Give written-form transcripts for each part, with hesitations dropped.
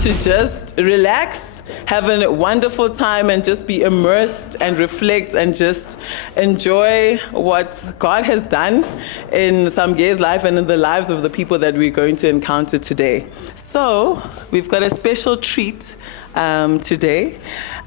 to just relax, have a wonderful time, and just be immersed and reflect and just enjoy what God has done in Samke's life and in the lives of the people that we're going to encounter today. So we've got a special treat today.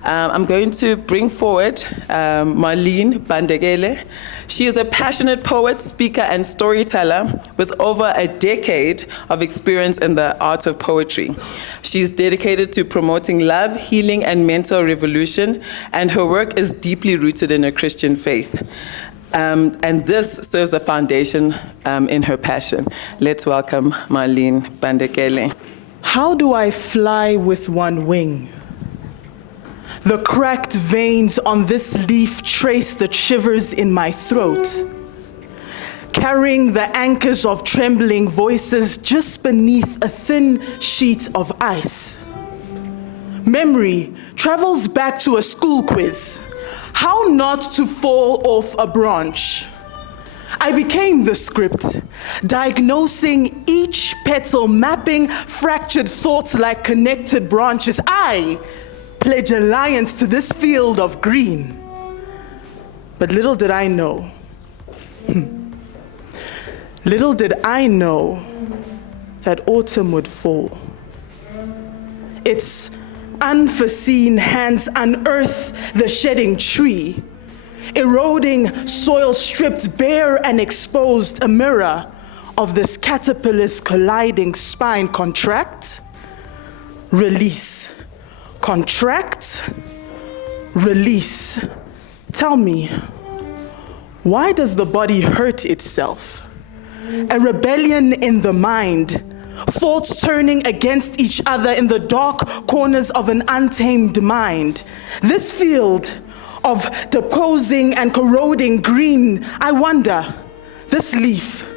I'm going to bring forward Marlene Bandekele. She is a passionate poet, speaker, and storyteller with over a decade of experience in the art of poetry. She's dedicated to promoting love, healing, and mental revolution, and her work is deeply rooted in a Christian faith. And this serves a foundation in her passion. Let's welcome Marlene Bandekele. How do I fly with one wing? The cracked veins on this leaf trace the shivers in my throat, carrying the anchors of trembling voices just beneath a thin sheet of ice. Memory travels back to a school quiz. How not to fall off a branch. I became the script, diagnosing each petal, mapping fractured thoughts like connected branches. I pledge alliance to this field of green. But little did I know that autumn would fall. Its unforeseen hands unearth the shedding tree, eroding soil stripped bare and exposed, a mirror of this caterpillar's colliding spine. Contract, release. Contract, release. Tell me, why does the body hurt itself? A rebellion in the mind, thoughts turning against each other in the dark corners of an untamed mind. This field of deposing and corroding green, I wonder, this leaf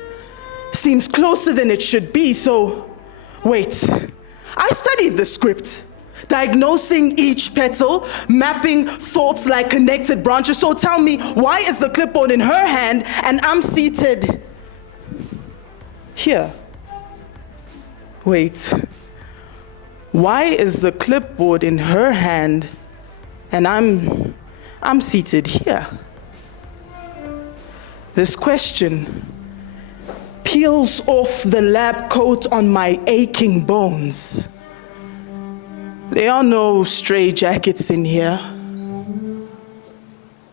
seems closer than it should be, so wait, I studied the script. Diagnosing each petal, mapping thoughts like connected branches. So tell me, why is the clipboard in her hand and I'm seated here? Wait, why is the clipboard in her hand and I'm seated here? This question peels off the lab coat on my aching bones. There are no stray jackets in here,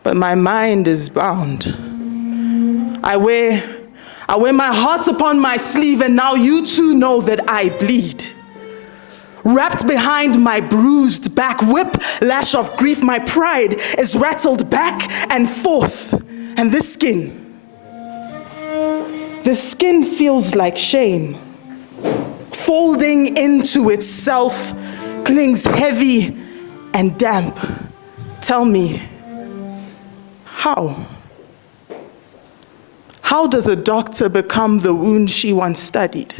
but my mind is bound. I wear my heart upon my sleeve, and now you too know that I bleed. Wrapped behind my bruised back, whiplash of grief, my pride is rattled back and forth. And this skin feels like shame, folding into itself, clings heavy and damp. Tell me, how? How does a doctor become the wound she once studied?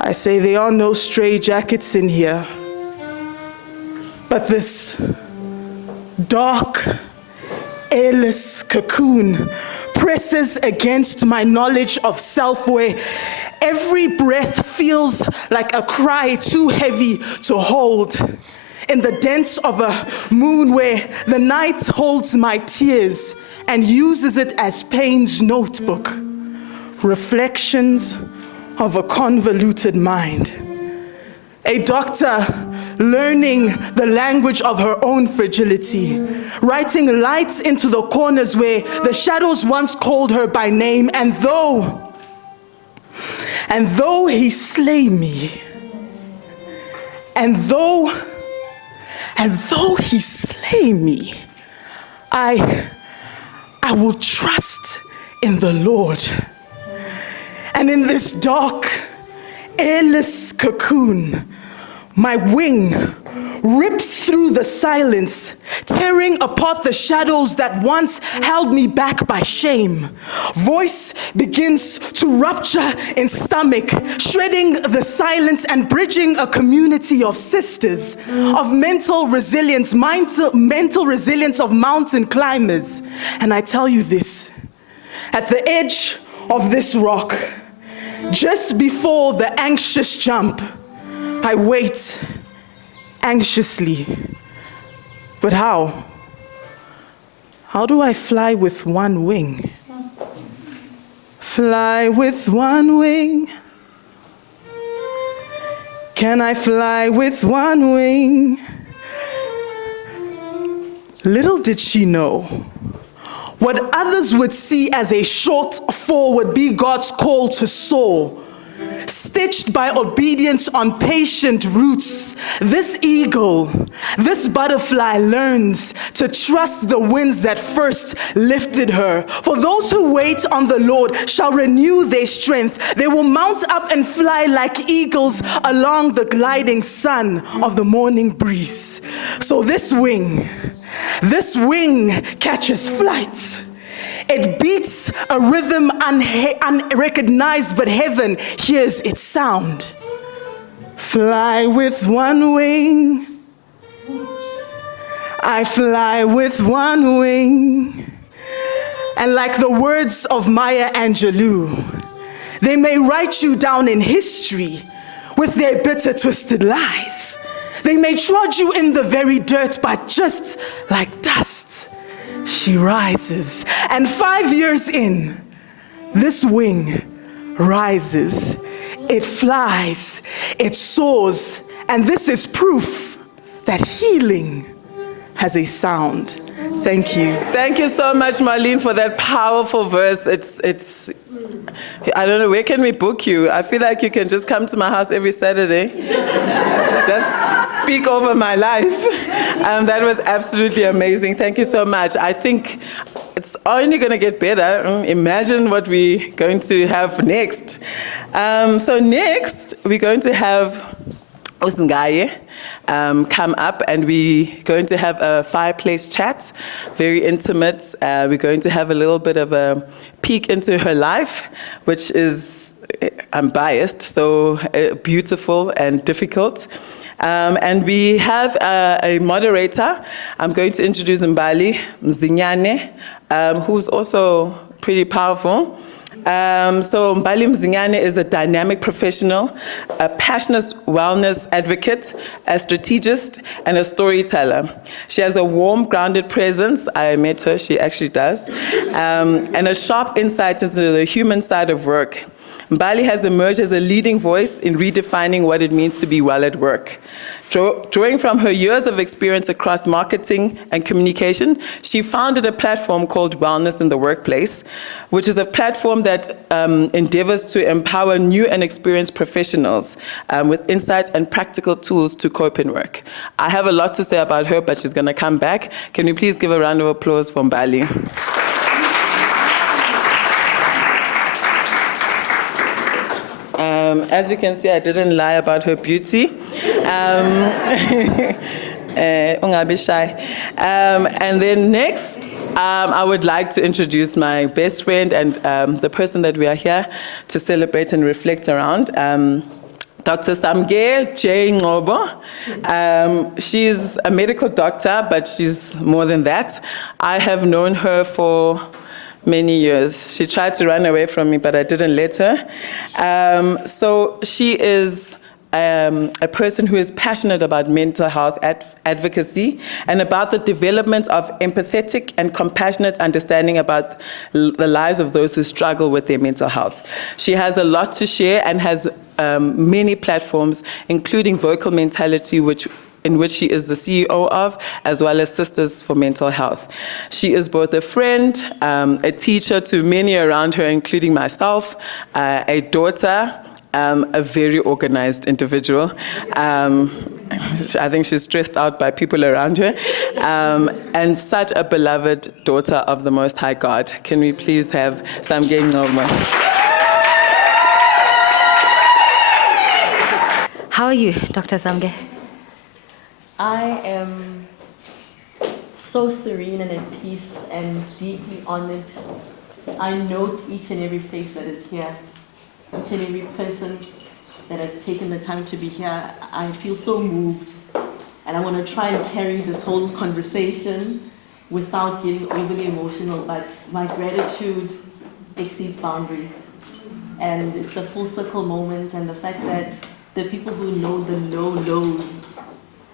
I say there are no stray jackets in here, but this dark, airless cocoon presses against my knowledge of self, where every breath feels like a cry too heavy to hold. In the dents of a moon where the night holds my tears and uses it as pain's notebook. Reflections of a convoluted mind. A doctor learning the language of her own fragility, writing lights into the corners where the shadows once called her by name. And though he slay me, and though he slay me, I will trust in the Lord. And in this dark, airless cocoon, my wing rips through the silence, tearing apart the shadows that once held me back by shame. Voice begins to rupture in stomach, shredding the silence and bridging a community of sisters, of mental resilience of mountain climbers. And I tell you this, at the edge of this rock, just before the anxious jump, I wait anxiously. But how? How do I fly with one wing? Fly with one wing. Can I fly with one wing? Little did she know, what others would see as a short fall would be God's call to soar. Stitched by obedience on patient roots, this eagle, this butterfly learns to trust the winds that first lifted her. For those who wait on the Lord shall renew their strength. They will mount up and fly like eagles along the gliding sun of the morning breeze. So this wing catches flight. It beats a rhythm unrecognized, but heaven hears its sound. Fly with one wing. I fly with one wing. And like the words of Maya Angelou, they may write you down in history with their bitter, twisted lies. They may trod you in the very dirt, but just like dust, she rises. And 5 years in, this wing rises. It flies, it soars, and this is proof that healing has a sound. Thank you. Thank you so much, Marlene, for that powerful verse. It's I don't know, where can we book you? I feel like you can just come to my house every Saturday. Just speak over my life. That was absolutely amazing. Thank you so much. I think it's only going to get better. Imagine what we're going to have next. So next, we're going to have Usingaye come up, and we're going to have a fireplace chat, very intimate. We're going to have a little bit of a peek into her life, which is, I'm biased, so beautiful and difficult. And we have a moderator. I'm going to introduce Mbali Mzinyane, who's also pretty powerful. So Mbali Mzinyane is a dynamic professional, a passionate wellness advocate, a strategist, and a storyteller. She has a warm, grounded presence. I met her, she actually does. And a sharp insight into the human side of work. Mbali has emerged as a leading voice in redefining what it means to be well at work. Drawing from her years of experience across marketing and communication, she founded a platform called Wellness in the Workplace, which is a platform that endeavors to empower new and experienced professionals with insights and practical tools to cope in work. I have a lot to say about her, but she's going to come back. Can we please give a round of applause for Mbali? As you can see, I didn't lie about her beauty. Ungabi shy. And then next, I would like to introduce my best friend and the person that we are here to celebrate and reflect around. Dr. Samke Ngcobo. She's a medical doctor, but she's more than that. I have known her for many years. She tried to run away from me, but I didn't let her. So she is a person who is passionate about mental health advocacy and about the development of empathetic and compassionate understanding about the lives of those who struggle with their mental health. She has a lot to share and has many platforms, including Vocal Mentality, in which she is the CEO of, as well as Sisters for Mental Health. She is both a friend, a teacher to many around her, including myself, a daughter, a very organized individual. I think she's stressed out by people around her, and such a beloved daughter of the Most High God. Can we please have Samke Ngcobo? How are you, Dr. Samke? I am so serene and at peace and deeply honored. I note each and every face that is here, each and every person that has taken the time to be here. I feel so moved, and I want to try and carry this whole conversation without getting overly emotional, but my gratitude exceeds boundaries. And it's a full circle moment, and the fact that the people who know the low lows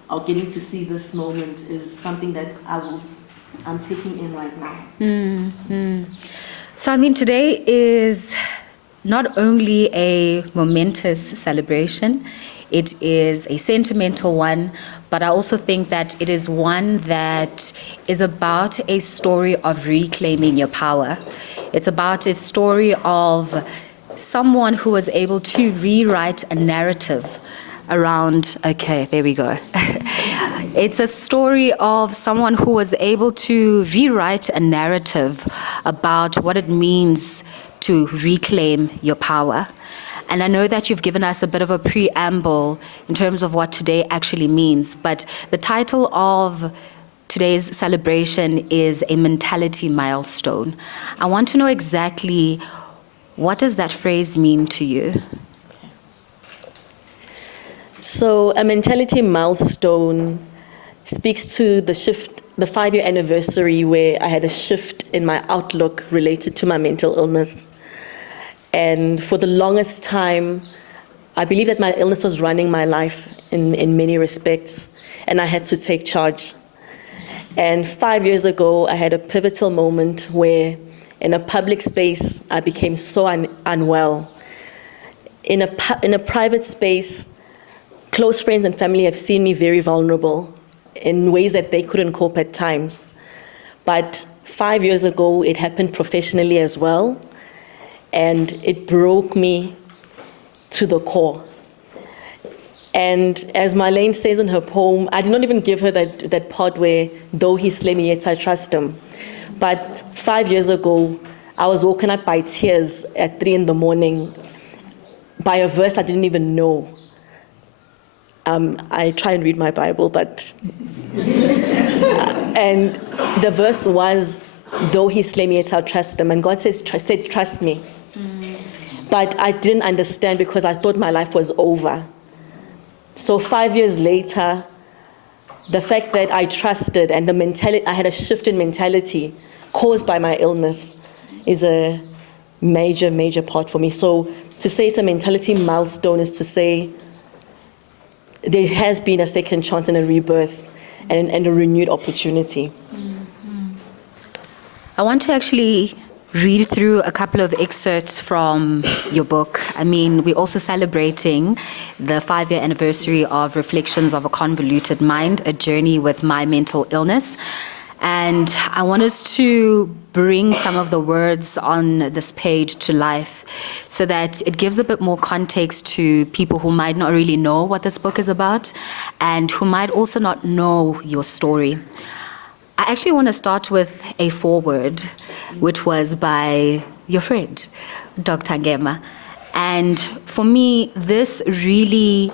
are getting to see this moment is something that I'm taking in right now. So, I mean, today is not only a momentous celebration, it is a sentimental one, but I also think that it is one that is about a story of reclaiming your power. It's about a story of someone who was able to rewrite a narrative around, okay, there we go. It's a story of someone who was able to rewrite a narrative about what it means to reclaim your power. And I know that you've given us a bit of a preamble in terms of what today actually means, but the title of today's celebration is A Mentality Milestone. I want to know exactly, what does that phrase mean to you? So a mentality milestone speaks to the shift, the 5-year anniversary where I had a shift in my outlook related to my mental illness. And for the longest time, I believe that my illness was running my life in many respects, and I had to take charge. And 5 years ago, I had a pivotal moment where in a public space, I became so unwell. In a private space, close friends and family have seen me very vulnerable in ways that they couldn't cope at times. But 5 years ago, it happened professionally as well, and it broke me to the core. And as Marlene says in her poem, I did not even give her that part where, though he slay me, yet I trust him. But 5 years ago, I was woken up by tears at 3 a.m. by a verse I didn't even know. I try and read my Bible, but... and the verse was, though he slay me, yet I'll trust him. And God said, trust me. But I didn't understand because I thought my life was over. So 5 years later, the fact that I trusted and I had a shift in mentality caused by my illness is a major, major part for me. So to say it's a mentality milestone is to say there has been a second chance and a rebirth and a renewed opportunity. I want to actually read through a couple of excerpts from your book. I mean, we're also celebrating the 5-year anniversary of Reflections of a Convoluted Mind, a journey with my mental illness. And I want us to bring some of the words on this page to life so that it gives a bit more context to people who might not really know what this book is about and who might also not know your story. I actually want to start with a foreword, which was by your friend, Dr. Ngema. And for me, this really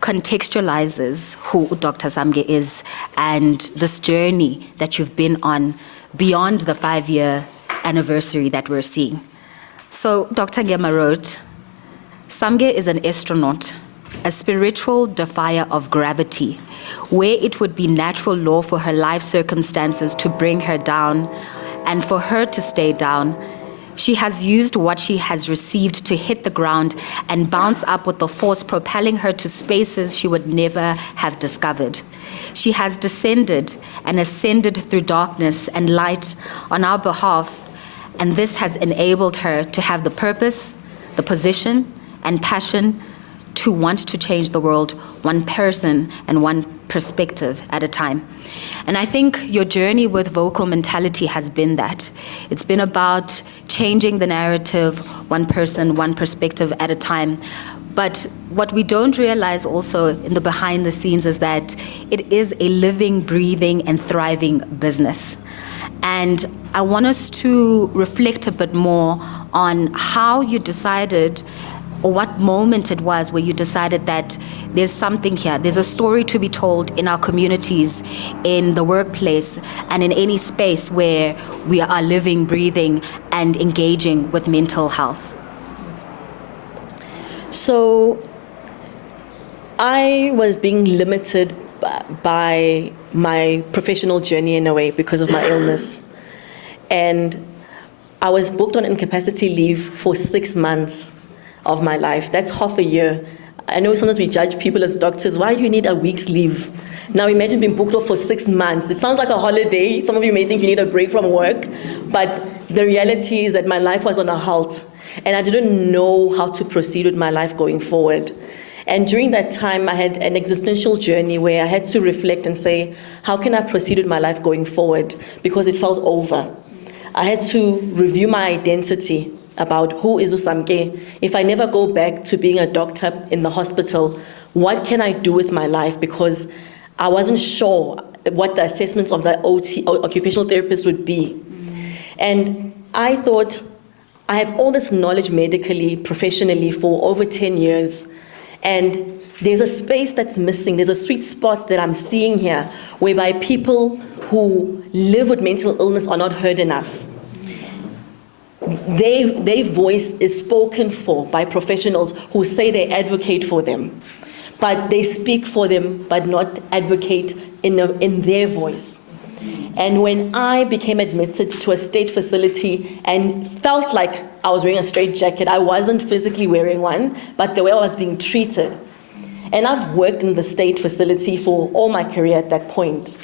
contextualizes who Dr. Samke is and this journey that you've been on beyond the 5-year anniversary that we're seeing. So Dr. Ngema wrote, Samke is an astronaut, a spiritual defier of gravity, where it would be natural law for her life circumstances to bring her down and for her to stay down. She has used what she has received to hit the ground and bounce up with the force propelling her to spaces she would never have discovered. She has descended and ascended through darkness and light on our behalf, and this has enabled her to have the purpose, the position, and passion to want to change the world one person and one perspective at a time. And I think your journey with vocal mentality has been that. It's been about changing the narrative, one person, one perspective at a time. But what we don't realize also in the behind the scenes is that it is a living, breathing, and thriving business. And I want us to reflect a bit more on how you decided, or what moment it was where you decided that there's something here, there's a story to be told in our communities, in the workplace, and in any space where we are living, breathing, and engaging with mental health. So I was being limited by my professional journey in a way because of my illness. And I was booked on incapacity leave for 6 months of my life. That's half a year. I know sometimes we judge people as doctors. Why do you need a week's leave? Now imagine being booked off for 6 months. It sounds like a holiday. Some of you may think you need a break from work, but the reality is that my life was on a halt, and I didn't know how to proceed with my life going forward. And during that time, I had an existential journey where I had to reflect and say, how can I proceed with my life going forward? Because it felt over. I had to review my identity about who is Samke. If I never go back to being a doctor in the hospital, what can I do with my life? Because I wasn't sure what the assessments of the OT, or occupational therapist, would be. And I thought, I have all this knowledge medically, professionally for over 10 years, and there's a space that's missing. There's a sweet spot that I'm seeing here, whereby people who live with mental illness are not heard enough. Their voice is spoken for by professionals who say they advocate for them, but they speak for them, but not advocate in their voice. And when I became admitted to a state facility and felt like I was wearing a straitjacket, I wasn't physically wearing one, but the way I was being treated. And I've worked in the state facility for all my career at that point,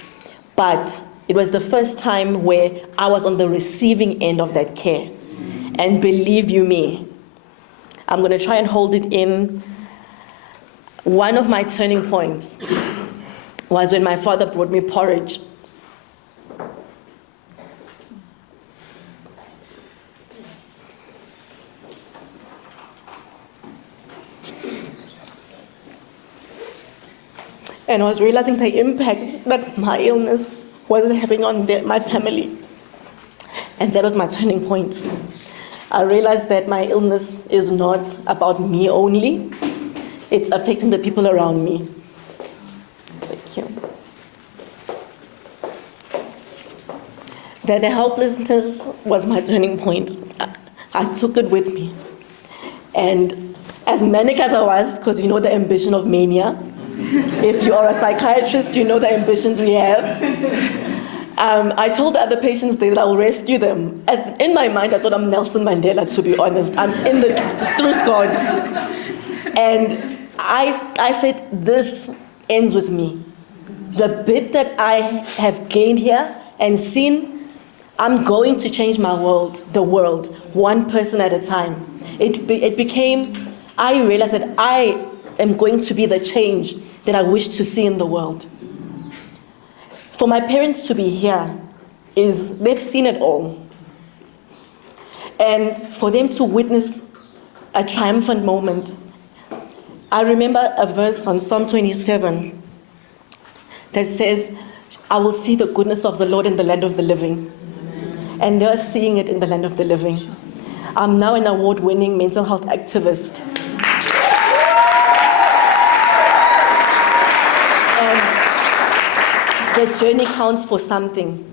but it was the first time where I was on the receiving end of that care. And believe you me, I'm going to try and hold it in. One of my turning points was when my father brought me porridge. And I was realizing the impact that my illness was having on my family. And that was my turning point. I realized that my illness is not about me only. It's affecting the people around me. Thank you. That the helplessness was my turning point. I took it with me. And as manic as I was, because you know the ambition of mania, if you are a psychiatrist, you know the ambitions we have. I told the other patients that I'll rescue them. In my mind, I thought I'm Nelson Mandela, to be honest. I'm in the through God. And I said, this ends with me. The bit that I have gained here and seen, I'm going to change my world, the world, one person at a time. It became, I realized that I am going to be the change that I wish to see in the world. For my parents to be here, they've seen it all. And for them to witness a triumphant moment, I remember a verse on Psalm 27 that says, I will see the goodness of the Lord in the land of the living. And they're seeing it in the land of the living. I'm now an award-winning mental health activist. And the journey counts for something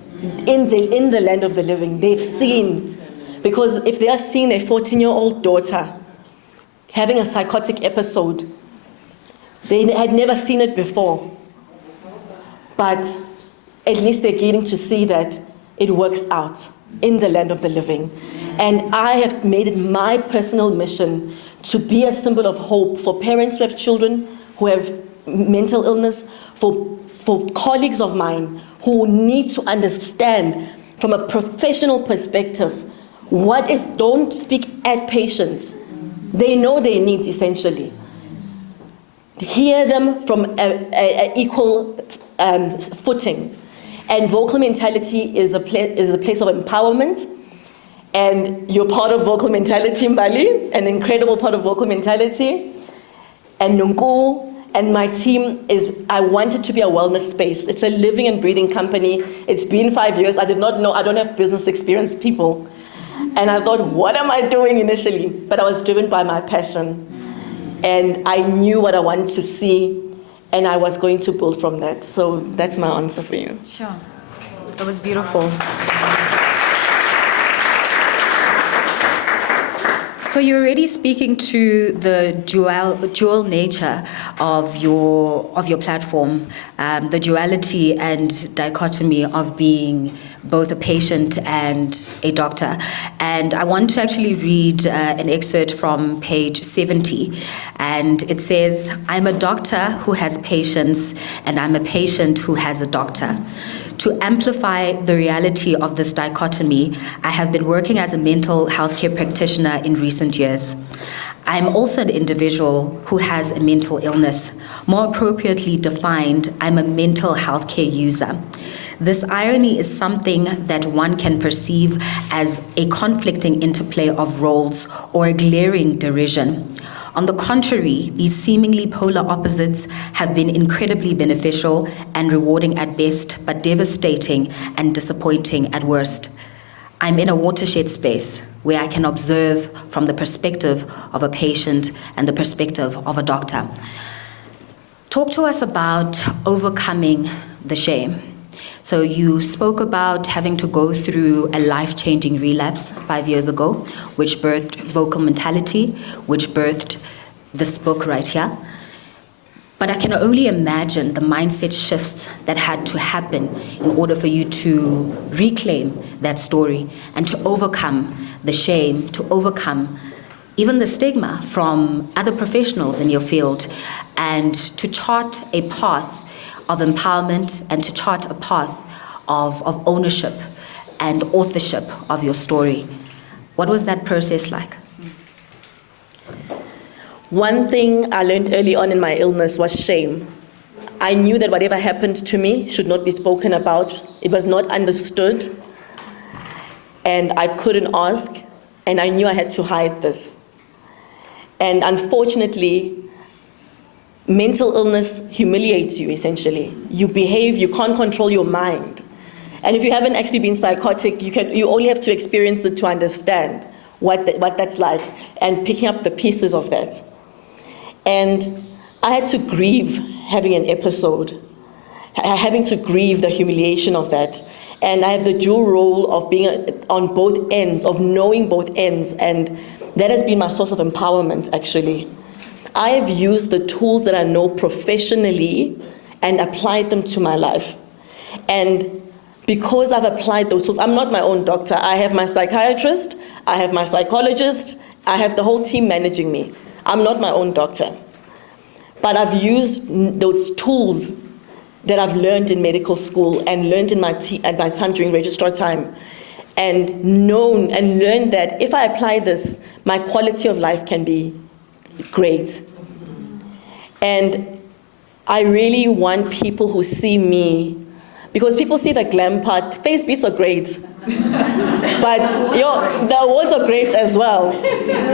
in the land of the living. They've seen, because if they are seeing their 14-year-old daughter having a psychotic episode, they had never seen it before. But at least they're getting to see that it works out in the land of the living. And I have made it my personal mission to be a symbol of hope for parents who have children who have mental illness, for colleagues of mine who need to understand from a professional perspective don't speak at patients. They know their needs essentially. Hear them from an equal footing. And Vocal Mentality is a place of empowerment. And you're part of Vocal Mentality, Mbali, an incredible part of Vocal Mentality. And Nunku and my team I want it to be a wellness space. It's a living and breathing company. It's been 5 years. I did not know, I don't have business experience, people. And I thought, what am I doing initially? But I was driven by my passion. And I knew what I wanted to see, and I was going to build from that. So that's my answer for you. Sure. That was beautiful. So you're already speaking to the dual nature of your platform, the duality and dichotomy of being both a patient and a doctor. And I want to actually read an excerpt from page 70. And it says, "I'm a doctor who has patients, and I'm a patient who has a doctor. To amplify the reality of this dichotomy, I have been working as a mental health care practitioner in recent years. I'm also an individual who has a mental illness. More appropriately defined, I'm a mental health care user. This irony is something that one can perceive as a conflicting interplay of roles or a glaring derision. On the contrary, these seemingly polar opposites have been incredibly beneficial and rewarding at best, but devastating and disappointing at worst. I'm in a watershed space where I can observe from the perspective of a patient and the perspective of a doctor." Talk to us about overcoming the shame. So you spoke about having to go through a life-changing relapse 5 years ago, which birthed Vocal Mentality, which birthed this book right here. But I can only imagine the mindset shifts that had to happen in order for you to reclaim that story and to overcome the shame, to overcome even the stigma from other professionals in your field, and to chart a path of empowerment and to chart a path of ownership and authorship of your story. What was that process like? One thing I learned early on in my illness was shame. I knew that whatever happened to me should not be spoken about. It was not understood, and I couldn't ask, and I knew I had to hide this. And unfortunately, mental illness humiliates you, essentially. You behave, you can't control your mind. And if you haven't actually been psychotic, you only have to experience it to understand what that's like, and picking up the pieces of that. And I had to grieve having an episode, having to grieve the humiliation of that. And I have the dual role of being on both ends, of knowing both ends, and that has been my source of empowerment, actually. I have used the tools that I know professionally and applied them to my life. And because I've applied those tools, I'm not my own doctor. I have my psychiatrist, I have my psychologist, I have the whole team managing me. I'm not my own doctor. But I've used those tools that I've learned in medical school and learned at my time during registrar time, and learned that if I apply this, my quality of life can be great. And I really want people who see me, because people see the glam part. Face beats are great, but the awards are great as well.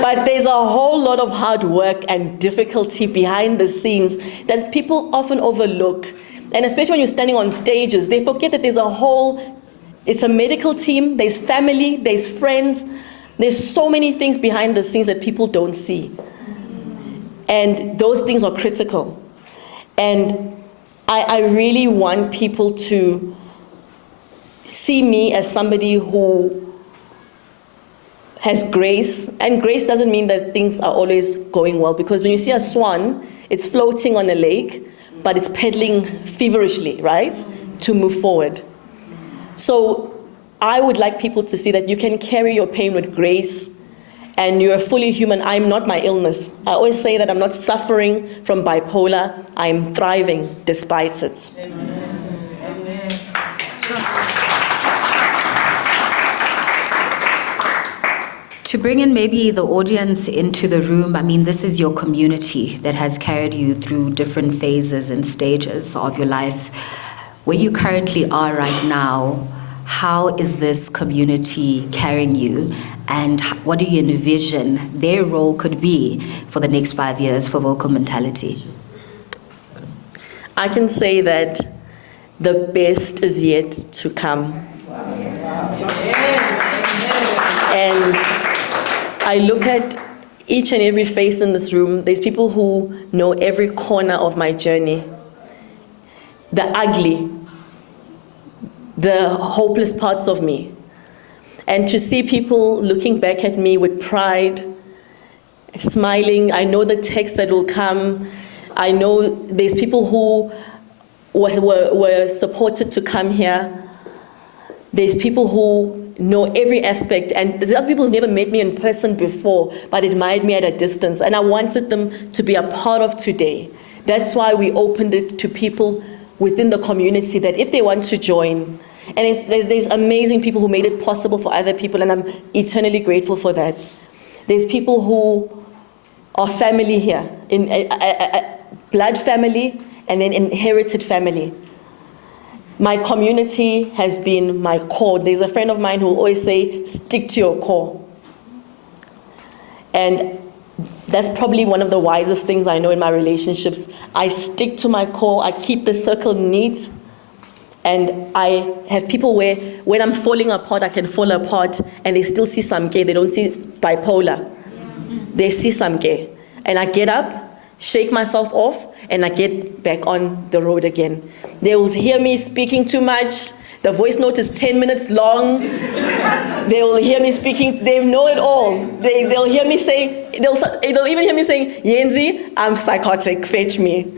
But there's a whole lot of hard work and difficulty behind the scenes that people often overlook. And especially when you're standing on stages, they forget that it's a medical team, there's family, there's friends, there's so many things behind the scenes that people don't see. And those things are critical. And I really want people to see me as somebody who has grace. And grace doesn't mean that things are always going well, because when you see a swan, it's floating on a lake, but it's pedaling feverishly, right, to move forward. So I would like people to see that you can carry your pain with grace, and you're fully human. I'm not my illness. I always say that I'm not suffering from bipolar. I'm thriving despite it. Amen. Amen. To bring in maybe the audience into the room, I mean, this is your community that has carried you through different phases and stages of your life. Where you currently are right now, how is this community carrying you, and what do you envision their role could be for the next 5 years for Vocal Mentality? I can say that the best is yet to come. And I look at each and every face in this room. There's people who know every corner of my journey. The ugly, the hopeless parts of me. And to see people looking back at me with pride smiling. I know the text that will come. I know there's people who were supported to come here. There's people who know every aspect, and there's other people who never met me in person before, but admired me at a distance, and I wanted them to be a part of today. That's why we opened it to people within the community, that if they want to join, and there's amazing people who made it possible for other people, and I'm eternally grateful for that. There's people who are family here, in a blood family, and then inherited family. My community has been my core. There's a friend of mine who will always say, stick to your core. And that's probably one of the wisest things I know in my relationships. I stick to my core, I keep the circle neat, and I have people where when I'm falling apart, I can fall apart, and they still see Samke. They don't see bipolar. They see Samke. And I get up, shake myself off, and I get back on the road again. They will hear me speaking too much. The voice note is 10 minutes long. They will hear me speaking. They know it all. They'll hear me saying, they'll even hear me saying, Yenzi, I'm psychotic, fetch me.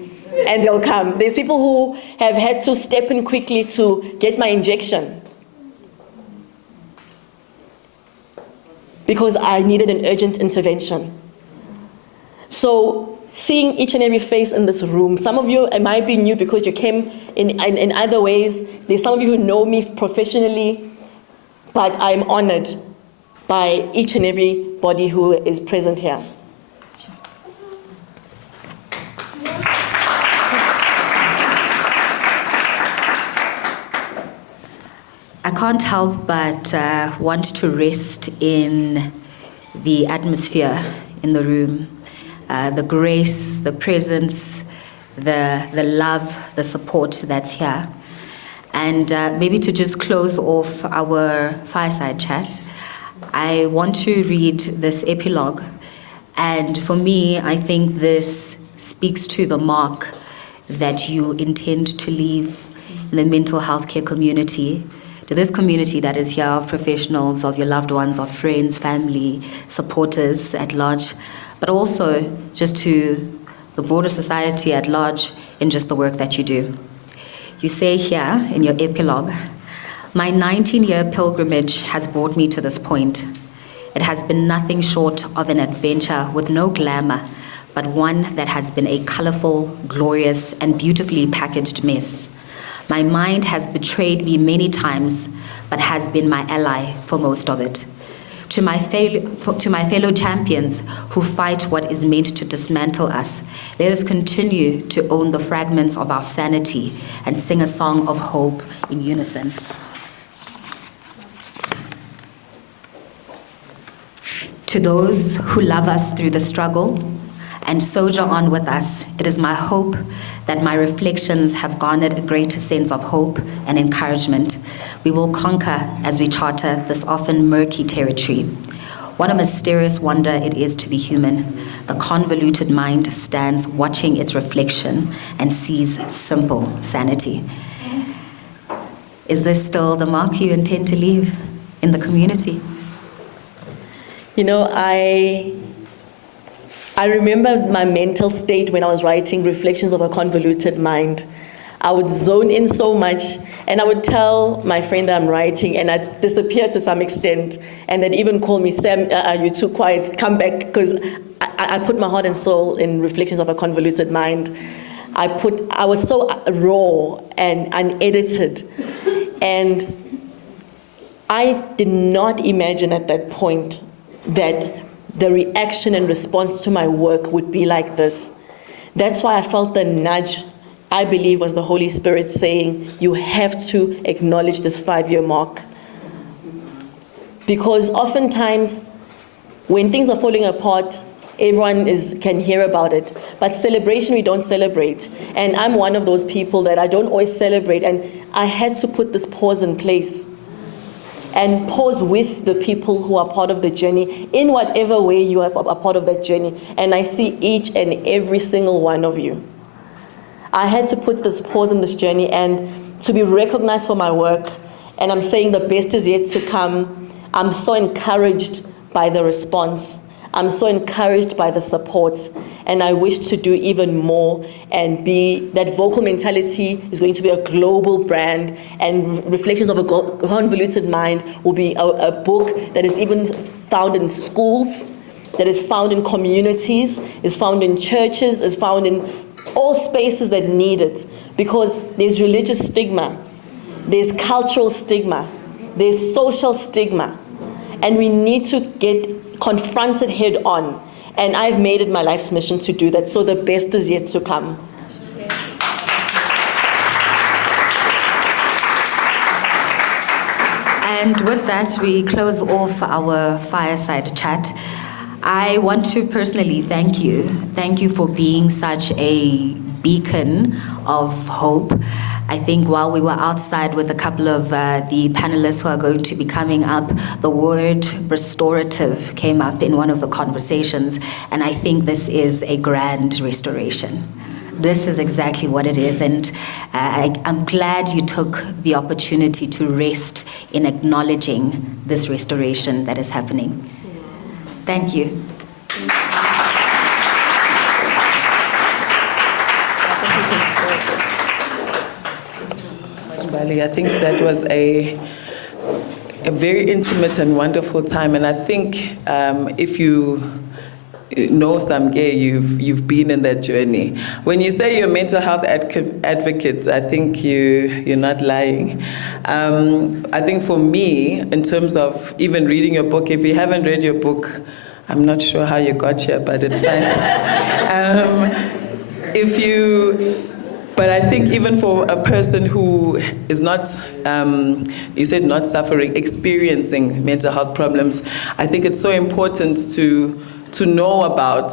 And they'll come. There's people who have had to step in quickly to get my injection because I needed an urgent intervention. So seeing each and every face in this room, some of you, it might be new because you came in other ways. There's some of you who know me professionally, but I'm honored by each and everybody who is present here. I can't help but want to rest in the atmosphere in the room. The grace, the presence, the love, the support that's here. And maybe to just close off our fireside chat, I want to read this epilogue. And for me, I think this speaks to the mark that you intend to leave in the mental health care community, to this community that is here of professionals, of your loved ones, of friends, family, supporters at large, but also just to the broader society at large in just the work that you do. You say here in your epilogue, my 19-year pilgrimage has brought me to this point. It has been nothing short of an adventure with no glamour, but one that has been a colorful, glorious, and beautifully packaged mess. My mind has betrayed me many times, but has been my ally for most of it. To my fellow champions who fight what is meant to dismantle us, let us continue to own the fragments of our sanity and sing a song of hope in unison. To those who love us through the struggle and soldier on with us, it is my hope that my reflections have garnered a greater sense of hope and encouragement. We will conquer as we charter this often murky territory. What a mysterious wonder it is to be human. The convoluted mind stands watching its reflection and sees simple sanity. Is this still the mark you intend to leave in the community? You know, I remember my mental state when I was writing Reflections of a Convoluted Mind. I would zone in so much, and I would tell my friend that I'm writing, and I'd disappear to some extent, and they'd even call me, Sam, you're too quiet, come back, because I put my heart and soul in Reflections of a Convoluted Mind. I was so raw and unedited, and I did not imagine at that point that the reaction and response to my work would be like this. That's why I felt the nudge, I believe, was the Holy Spirit saying, you have to acknowledge this 5-year mark. Because oftentimes, when things are falling apart, everyone can hear about it. But celebration, we don't celebrate. And I'm one of those people that I don't always celebrate. And I had to put this pause in place and pause with the people who are part of the journey in whatever way you are a part of that journey. And I see each and every single one of you. I had to put this pause in this journey and to be recognized for my work. And I'm saying the best is yet to come. I'm so encouraged by the response. I'm so encouraged by the support, and I wish to do even more and be that Vocal Mentality is going to be a global brand, and Reflections of a Convoluted Mind will be a book that is even found in schools, that is found in communities, is found in churches, is found in all spaces that need it, because there's religious stigma, there's cultural stigma, there's social stigma, and we need to get confronted head on. And I've made it my life's mission to do that, so the best is yet to come. And with that, we close off our fireside chat. I want to personally thank you. Thank you for being such a beacon of hope. I think while we were outside with a couple of the panelists who are going to be coming up, the word restorative came up in one of the conversations, and I think this is a grand restoration. This is exactly what it is, and I'm glad you took the opportunity to rest in acknowledging this restoration that is happening. Thank you. I think that was a very intimate and wonderful time, and I think if you know Samke, you've been in that journey. When you say you're a mental health advocate, I think you're not lying. I think for me, in terms of even reading your book, if you haven't read your book, I'm not sure how you got here, but it's fine. But I think even for a person who is not, you said not suffering, experiencing mental health problems, I think it's so important to know about.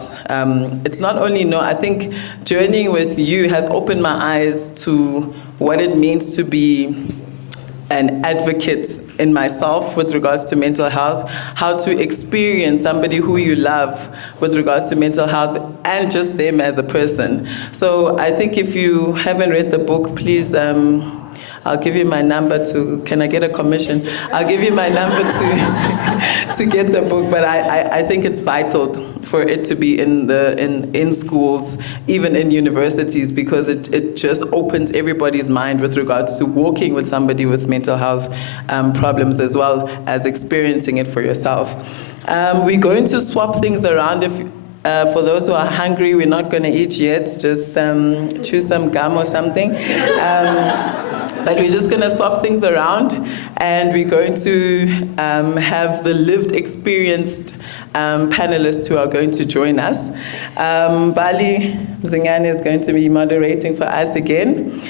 It's not only know, I think journeying with you has opened my eyes to what it means to be an advocate in myself with regards to mental health, how to experience somebody who you love with regards to mental health, and just them as a person. So I think if you haven't read the book, please, I'll give you my number can I get a commission? I'll give you my number to get the book, but I think it's vital for it to be in schools, even in universities, because it just opens everybody's mind with regards to walking with somebody with mental health problems, as well as experiencing it for yourself. We're going to swap things around. For those who are hungry, we're not going to eat yet, just choose some gum or something. But we're just going to swap things around, and we're going to have the lived experienced panelists who are going to join us. Bali Mzingane is going to be moderating for us again.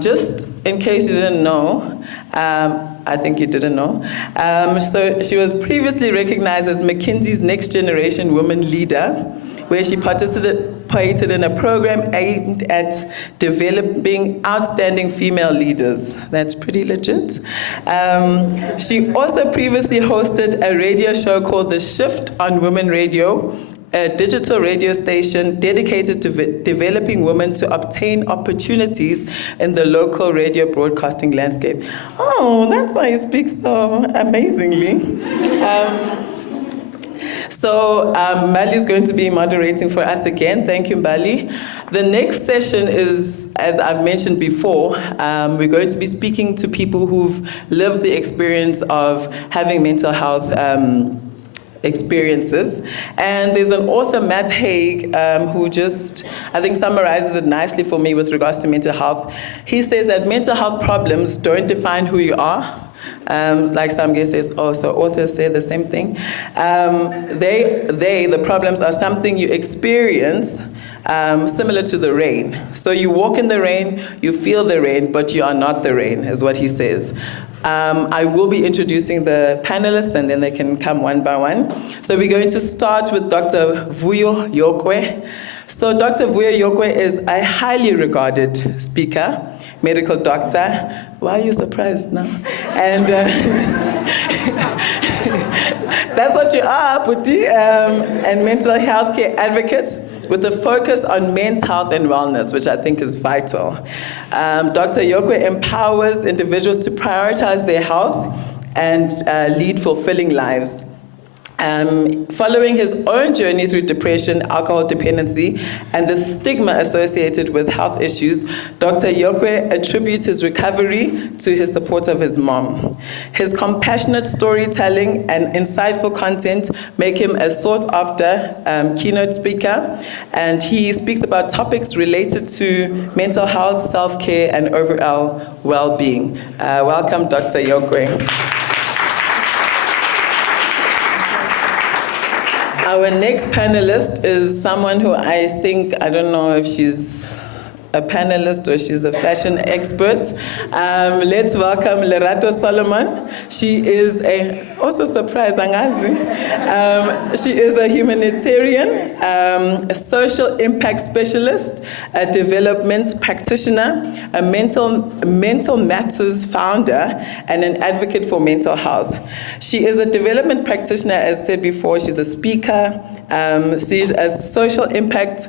Just in case you didn't know, I think you didn't know. So she was previously recognized as McKinsey's Next Generation Woman Leader, where she participated in a program aimed at developing outstanding female leaders. That's pretty legit. She also previously hosted a radio show called The Shift on Women Radio, a digital radio station dedicated to developing women to obtain opportunities in the local radio broadcasting landscape. Oh, that's why you speak so amazingly. So Mbali is going to be moderating for us again. Thank you, Mbali. The next session is, as I've mentioned before, we're going to be speaking to people who've lived the experience of having mental health experiences. And there's an author, Matt Haig, who just, I think, summarizes it nicely for me with regards to mental health. He says that mental health problems don't define who you are. Like Samke says, so authors say the same thing. The problems are something you experience, similar to the rain. So you walk in the rain, you feel the rain, but you are not the rain, is what he says. I will be introducing the panelists, and then they can come one by one. So we're going to start with Dr. Vuyo Yokwe. So Dr. Vuyo Yokwe is a highly regarded speaker, medical doctor. Why are you surprised now? And that's what you are, Puti, and mental health care advocate with a focus on men's health and wellness, which I think is vital. Dr. Yokwe empowers individuals to prioritize their health and lead fulfilling lives. Following his own journey through depression, alcohol dependency, and the stigma associated with health issues, Dr. Yokwe attributes his recovery to his support of his mom. His compassionate storytelling and insightful content make him a sought-after keynote speaker, and he speaks about topics related to mental health, self-care, and overall well-being. Welcome, Dr. Yokwe. Our next panelist is someone who I don't know if she's a panelist or she's a fashion expert. Let's welcome Lerato Solomon. She is also surprised, Angazi. She is a humanitarian, a social impact specialist, a development practitioner, a mental matters founder, and an advocate for mental health. She is a development practitioner, as said before. She's a speaker. She's a social impact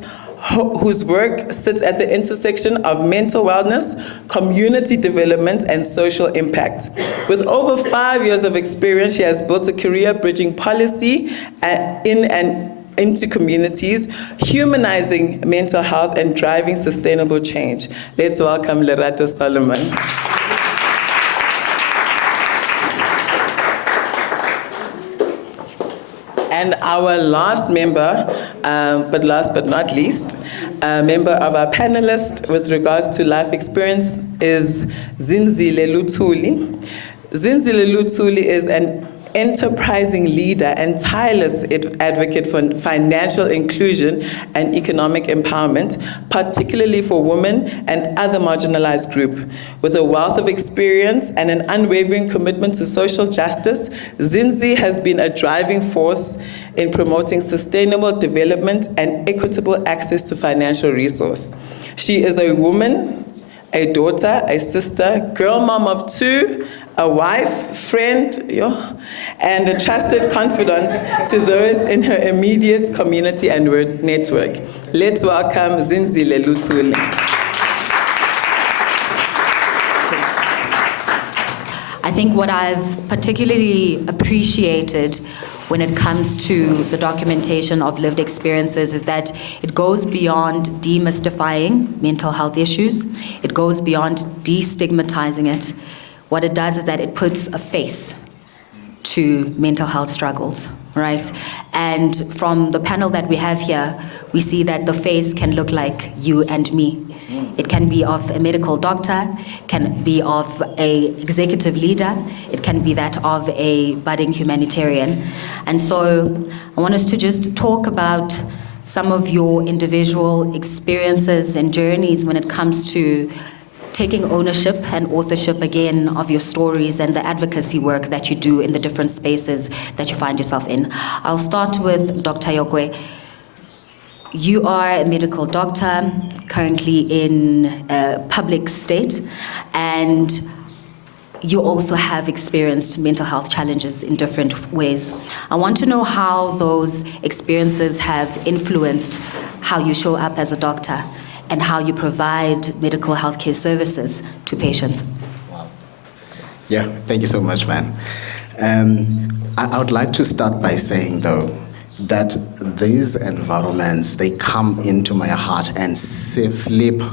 whose work sits at the intersection of mental wellness, community development, and social impact. With over 5 years of experience, she has built a career bridging policy in and into communities, humanizing mental health and driving sustainable change. Let's welcome Lerato Solomon. And our last member, last but not least, member of our panelist with regards to life experience is Zinzile Luthuli. Zinzile Luthuli is an enterprising leader and tireless advocate for financial inclusion and economic empowerment, particularly for women and other marginalized groups. With a wealth of experience and an unwavering commitment to social justice, Zinzi has been a driving force in promoting sustainable development and equitable access to financial resource. She is a woman, a daughter, a sister, girl mom of 2, a wife, friend, and a trusted confidant to those in her immediate community and network. Let's welcome Zinzile Luthuli. I think what I've particularly appreciated when it comes to the documentation of lived experiences is that it goes beyond demystifying mental health issues. It goes beyond destigmatizing it. What it does is that it puts a face to mental health struggles, right? And from the panel that we have here, we see that the face can look like you and me. It can be of a medical doctor, can be of a executive leader, it can be that of a budding humanitarian. And so I want us to just talk about some of your individual experiences and journeys when it comes to taking ownership and authorship again of your stories and the advocacy work that you do in the different spaces that you find yourself in. I'll start with Dr. Yokwe. You are a medical doctor, currently in a public state, and you also have experienced mental health challenges in different ways. I want to know how those experiences have influenced how you show up as a doctor and how you provide medical health care services to patients. Wow. Yeah, thank you so much, man. I would like to start by saying, though, that these environments, they come into my heart and sleep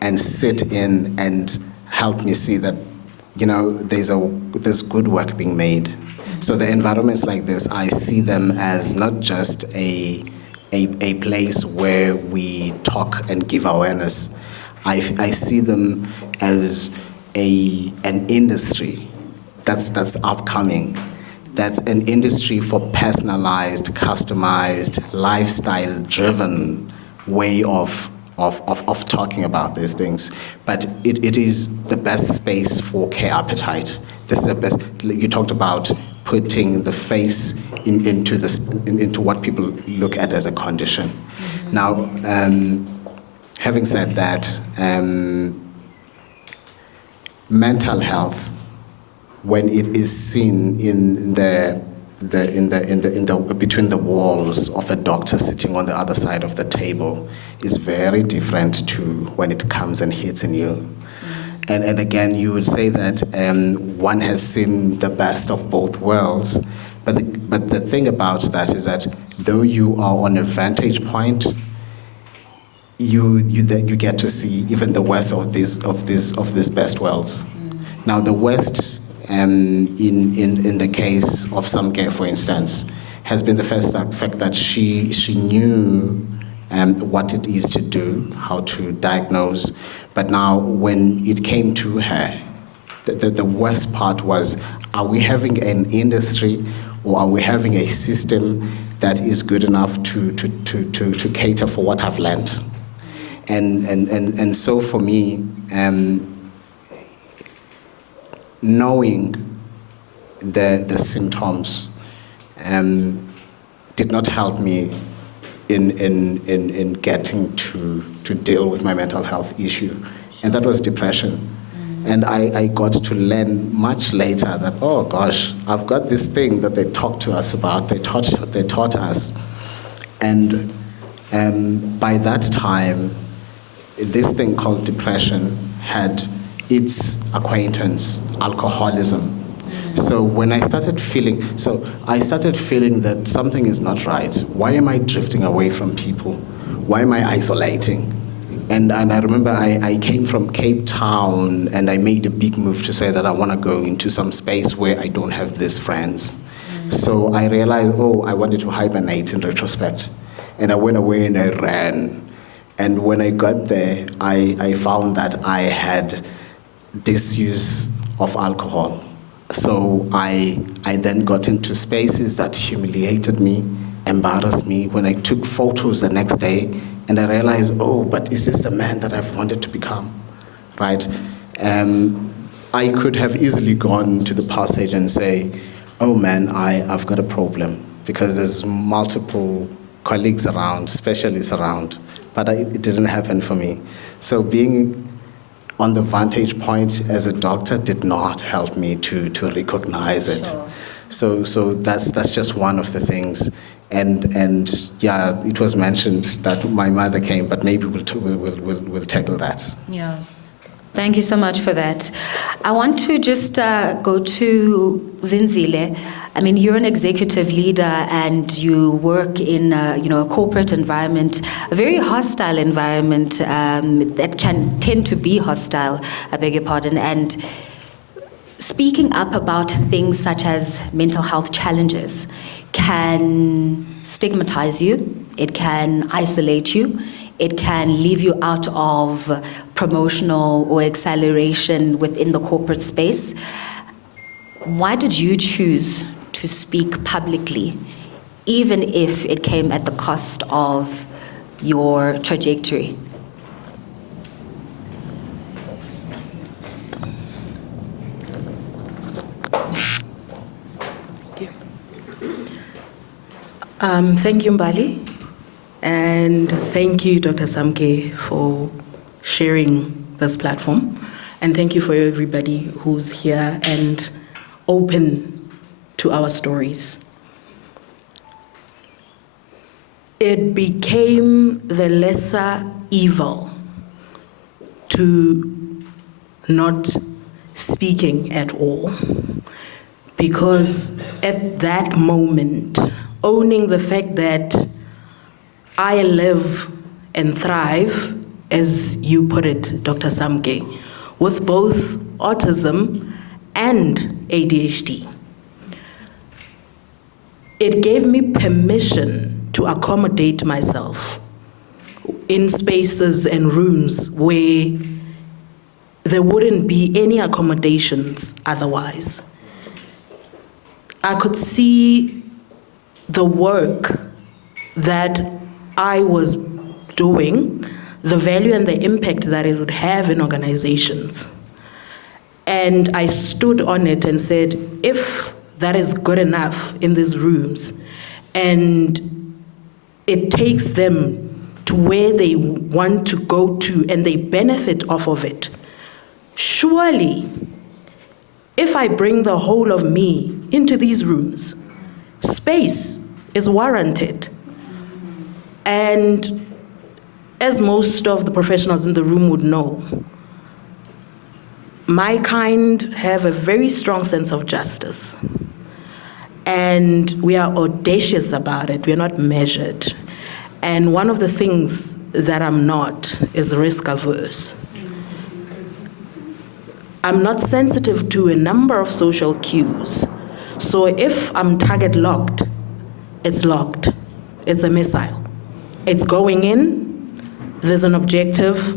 and sit in and help me see that, there's good work being made. So the environments like this, I see them as not just a place where we talk and give awareness. I see them as an industry that's upcoming. That's an industry for personalized, customized, lifestyle-driven way of talking about these things. But it is the best space for care appetite. This is the best. You talked about putting the face into what people look at as a condition. Now, having said that, mental health, when it is seen in between the walls of a doctor sitting on the other side of the table, is very different to when it comes and hits in you. And again, you would say that one has seen the best of both worlds, But the thing about that is that though you are on a vantage point, you get to see even the worst of these best worlds. Now the worst, in the case of Samke, for instance, has been the fact that she knew what it is to do, how to diagnose, but now when it came to her, the worst part was, are we having an industry or are we having a system that is good enough to cater for what I've learned? And so for me, knowing the symptoms did not help me in getting to deal with my mental health issue, and that was depression. And I got to learn much later that, oh gosh, I've got this thing that they talked to us about, they taught us. And by that time, this thing called depression had its acquaintance, alcoholism. So when I started feeling that something is not right. Why am I drifting away from people? Why am I isolating? And I remember I came from Cape Town and I made a big move to say that I want to go into some space where I don't have these friends. So I realized, I wanted to hibernate in retrospect. And I went away and I ran. And when I got there, I found that I had disuse of alcohol. So I then got into spaces that humiliated me, embarrassed me. When I took photos the next day, and I realized, but is this the man that I've wanted to become, right? I could have easily gone to the passage and say, oh man, I've got a problem, because there's multiple colleagues around, specialists around, but it didn't happen for me. So being on the vantage point as a doctor did not help me to recognize it. Sure. So that's just one of the things. And yeah, it was mentioned that my mother came, but maybe we'll tackle that. Yeah. Thank you so much for that. I want to just go to Zinzile. I mean, you're an executive leader and you work in a corporate environment, a very hostile environment that can tend to be hostile, I beg your pardon, and speaking up about things such as mental health challenges can stigmatize you, it can isolate you, it can leave you out of promotional or acceleration within the corporate space. Why did you choose to speak publicly, even if it came at the cost of your trajectory? Thank you, Mbali, and thank you, Dr. Samke, for sharing this platform, and thank you for everybody who's here and open to our stories. It became the lesser evil to not speaking at all, because at that moment, owning the fact that I live and thrive, as you put it, Dr. Samke, with both autism and ADHD. It gave me permission to accommodate myself in spaces and rooms where there wouldn't be any accommodations otherwise. I could see the work that I was doing, the value and the impact that it would have in organizations. And I stood on it and said, if that is good enough in these rooms, and it takes them to where they want to go to and they benefit off of it, surely, if I bring the whole of me into these rooms, space is warranted. And as most of the professionals in the room would know, my kind have a very strong sense of justice. And we are audacious about it. We're not measured. And one of the things that I'm not is risk averse. I'm not sensitive to a number of social cues. So if I'm target locked, it's locked. It's a missile. It's going in, there's an objective,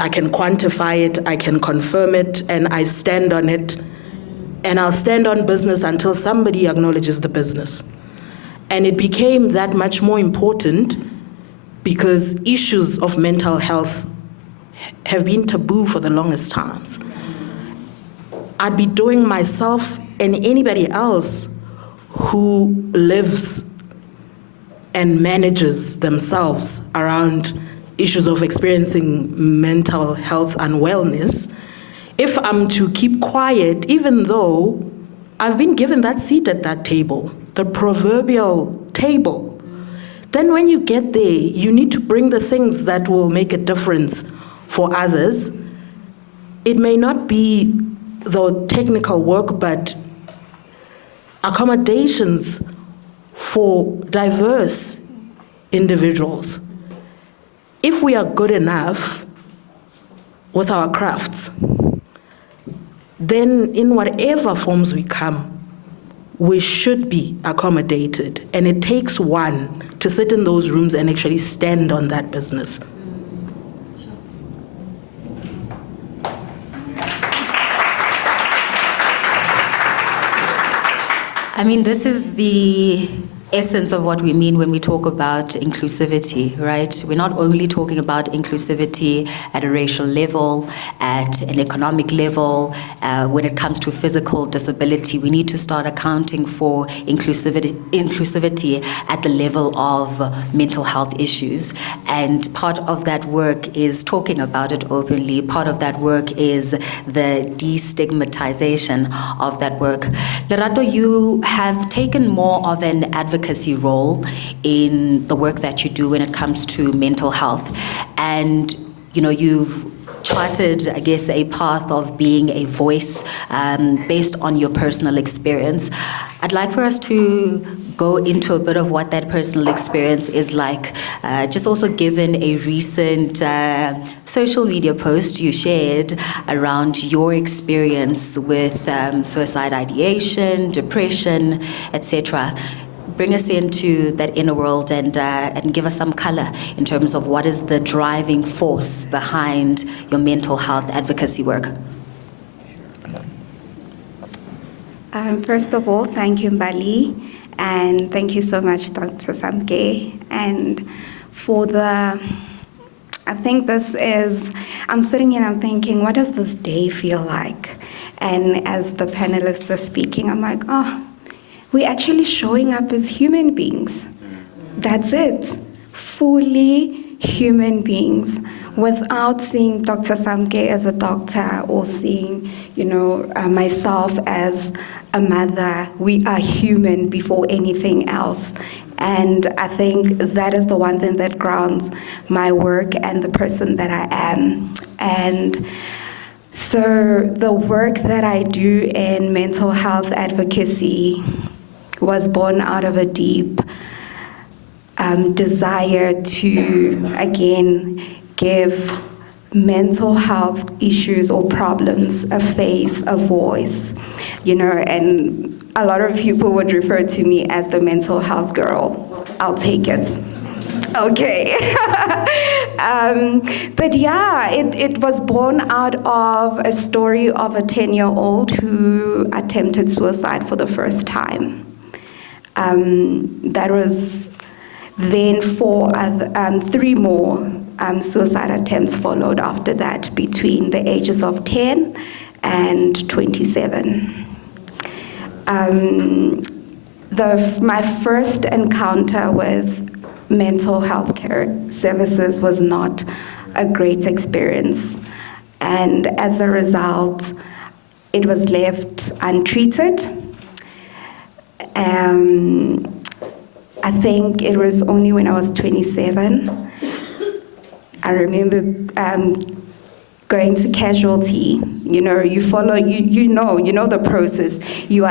I can quantify it, I can confirm it, and I stand on it. And I'll stand on business until somebody acknowledges the business. And it became that much more important because issues of mental health have been taboo for the longest times. I'd be doing myself and anybody else who lives and manages themselves around issues of experiencing mental health unwellness, if I'm to keep quiet, even though I've been given that seat at that table, the proverbial table, then when you get there, you need to bring the things that will make a difference for others. It may not be the technical work, but accommodations for diverse individuals. If we are good enough with our crafts, then in whatever forms we come, we should be accommodated. And it takes one to sit in those rooms and actually stand on that business. I mean, this is the essence of what we mean when we talk about inclusivity, right? We're not only talking about inclusivity at a racial level, at an economic level, when it comes to physical disability. We need to start accounting for inclusivity at the level of mental health issues. And part of that work is talking about it openly. Part of that work is the destigmatization of that work. Lerato, you have taken more of an advocacy role in the work that you do when it comes to mental health. And, you know, you've charted, I guess, a path of being a voice based on your personal experience. I'd like for us to go into a bit of what that personal experience is like, just also given a recent social media post you shared around your experience with suicide ideation, depression, etc. Bring us into that inner world and give us some color in terms of what is the driving force behind your mental health advocacy work. First of all, thank you, Mbali, and thank you so much, Dr. Samke. And for I think this is, I'm sitting here and I'm thinking, what does this day feel like? And as the panelists are speaking, I'm like, oh, we're actually showing up as human beings. That's it. Fully human beings, without seeing Dr. Samke as a doctor or seeing, myself as a mother. We are human before anything else. And I think that is the one thing that grounds my work and the person that I am. And so the work that I do in mental health advocacy was born out of a deep desire to, again, give mental health issues or problems a face, a voice, and a lot of people would refer to me as the mental health girl. I'll take it. Okay. But yeah, it was born out of a story of a 10-year-old who attempted suicide for the first time. That was then 3 more suicide attempts followed after that between the ages of 10 and 27. My first encounter with mental health care services was not a great experience. And as a result, it was left untreated. I think it was only when I was 27, I remember going to casualty. You know, you follow, you know the process. You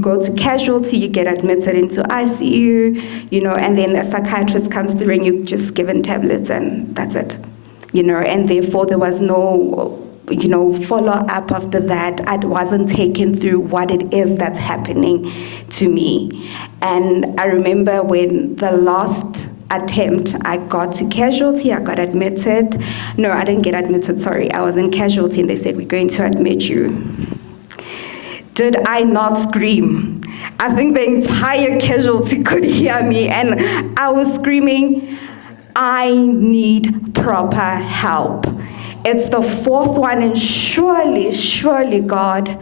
go to casualty, you get admitted into ICU, you know, and then a psychiatrist comes through and you're just given tablets and that's it. You know, and therefore there was no, you know, follow-up after that. I wasn't taken through what it is that's happening to me. And I remember when the last attempt, I got to casualty, I got admitted. No, I didn't get admitted, sorry. I was in casualty and they said, we're going to admit you. Did I not scream? I think the entire casualty could hear me, and I was screaming, I need proper help. It's the fourth one, and surely, God,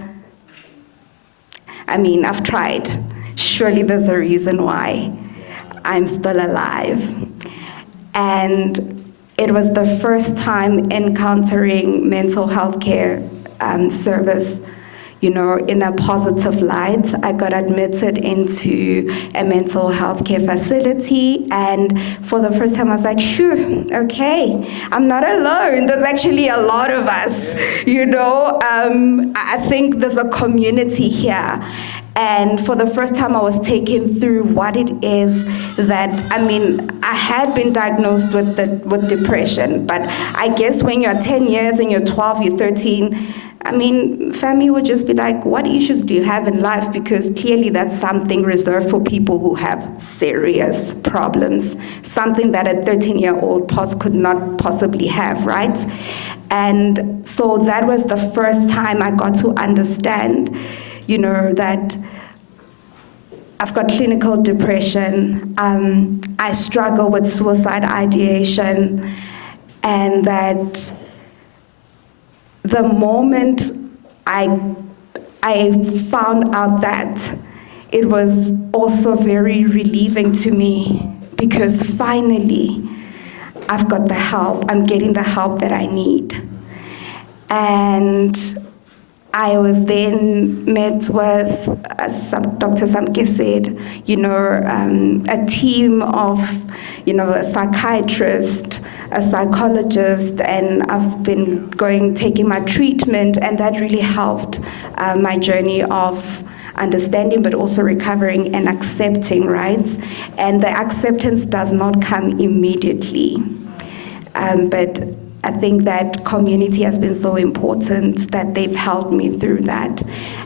I mean, I've tried. Surely there's a reason why I'm still alive. And it was the first time encountering mental health care service, you know, in a positive light. I got admitted into a mental health care facility, and for the first time I was like, phew, okay, I'm not alone. There's actually a lot of us, you know. I think there's a community here. And for the first time, I was taken through what it is that, I mean, I had been diagnosed with depression, but I guess when you're 10 years and you're 12, you're 13, I mean, family would just be like, what issues do you have in life? Because clearly that's something reserved for people who have serious problems, something that a 13-year-old could not possibly have, right? And so that was the first time I got to understand, you know, that I've got clinical depression, I struggle with suicide ideation, and that the moment I found out that, it was also very relieving to me, because finally I've got the help, I'm getting the help that I need. And I was then met with, as Dr. Samke said, you know, a team of, you know, a psychiatrist, a psychologist, and I've been taking my treatment, and that really helped my journey of understanding, but also recovering and accepting, right? And the acceptance does not come immediately, but I think that community has been so important that they've helped me through that.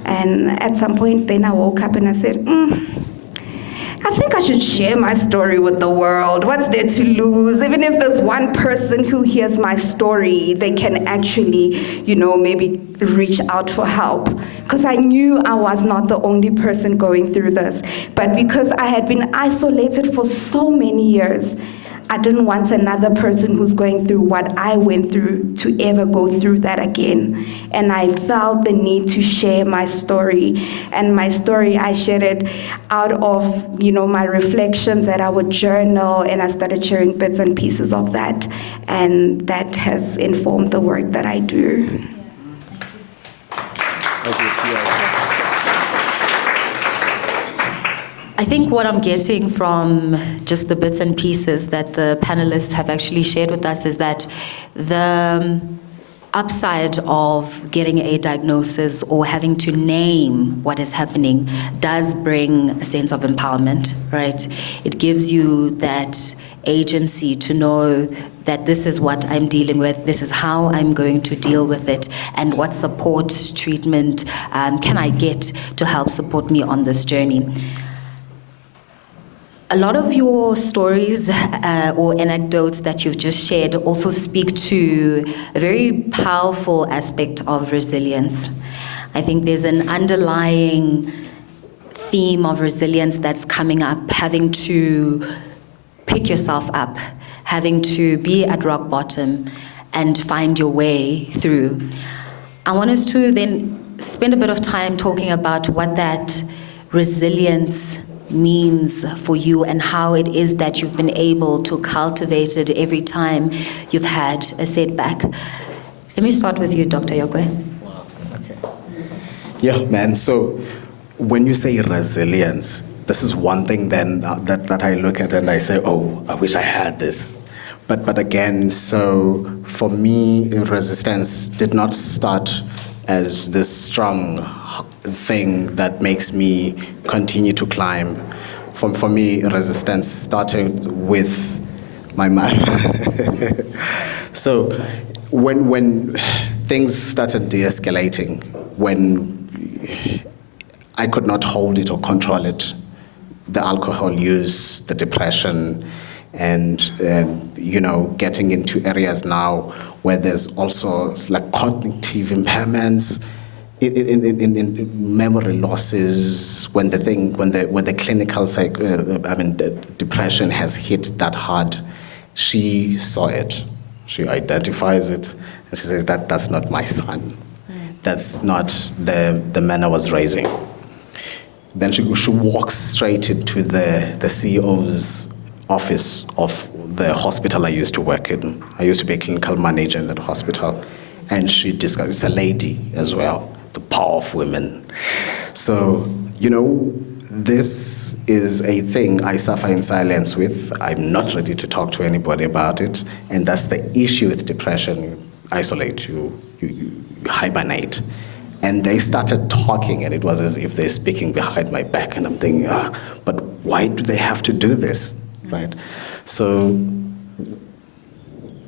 And at some point, then I woke up and I said, I think I should share my story with the world. What's there to lose? Even if there's one person who hears my story, they can actually, you know, maybe reach out for help. Because I knew I was not the only person going through this. But because I had been isolated for so many years, I didn't want another person who's going through what I went through to ever go through that again. And I felt the need to share my story. And my story, I shared it out of, you know, my reflections that I would journal, and I started sharing bits and pieces of that. And that has informed the work that I do. I think what I'm getting from just the bits and pieces that the panelists have actually shared with us is that the upside of getting a diagnosis or having to name what is happening does bring a sense of empowerment, right? It gives you that agency to know that this is what I'm dealing with, this is how I'm going to deal with it, and what support, treatment can I get to help support me on this journey. A lot of your stories or anecdotes that you've just shared also speak to a very powerful aspect of resilience. I think there's an underlying theme of resilience that's coming up, having to pick yourself up, having to be at rock bottom and find your way through. I want us to then spend a bit of time talking about what that resilience means for you and how it is that you've been able to cultivate it every time you've had a setback. Let me start with you, Dr. Yogwe. Wow. Okay. Yeah, man. So when you say resilience, this is one thing then that I look at and I say, oh, I wish I had this. But again, so for me, resistance did not start as this strong thing that makes me continue to climb. For me, resistance started with my mother. So when things started de-escalating, when I could not hold it or control it, the alcohol use, the depression, and getting into areas now where there's also like cognitive impairments, in memory losses, when the clinical the depression has hit that hard. She saw it, she identifies it, and she says that's not my son. That's not the man I was raising. Then she walks straight into the CEO's office of the hospital I used to work in. I used to be a clinical manager in that hospital. And she discusses, it's a lady as well, the power of women. So, this is a thing I suffer in silence with. I'm not ready to talk to anybody about it. And that's the issue with depression. You isolate, you hibernate. And they started talking, and it was as if they're speaking behind my back. And I'm thinking, but why do they have to do this, right? So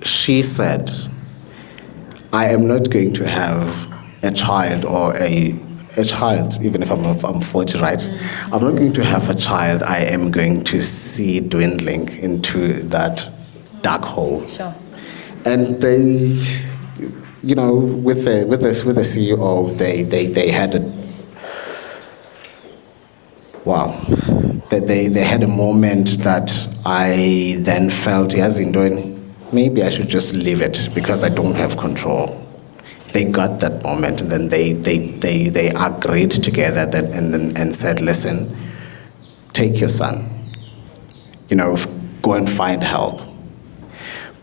she said, I am not going to have a child or a child, even if I'm 40, right? I'm not going to have a child I am going to see dwindling into that dark hole. Sure. And they, with the CEO, they had a wow. They had a moment that I then felt, yes, maybe I should just leave it because I don't have control. They got that moment, and then they agreed together and said, listen, take your son, go and find help.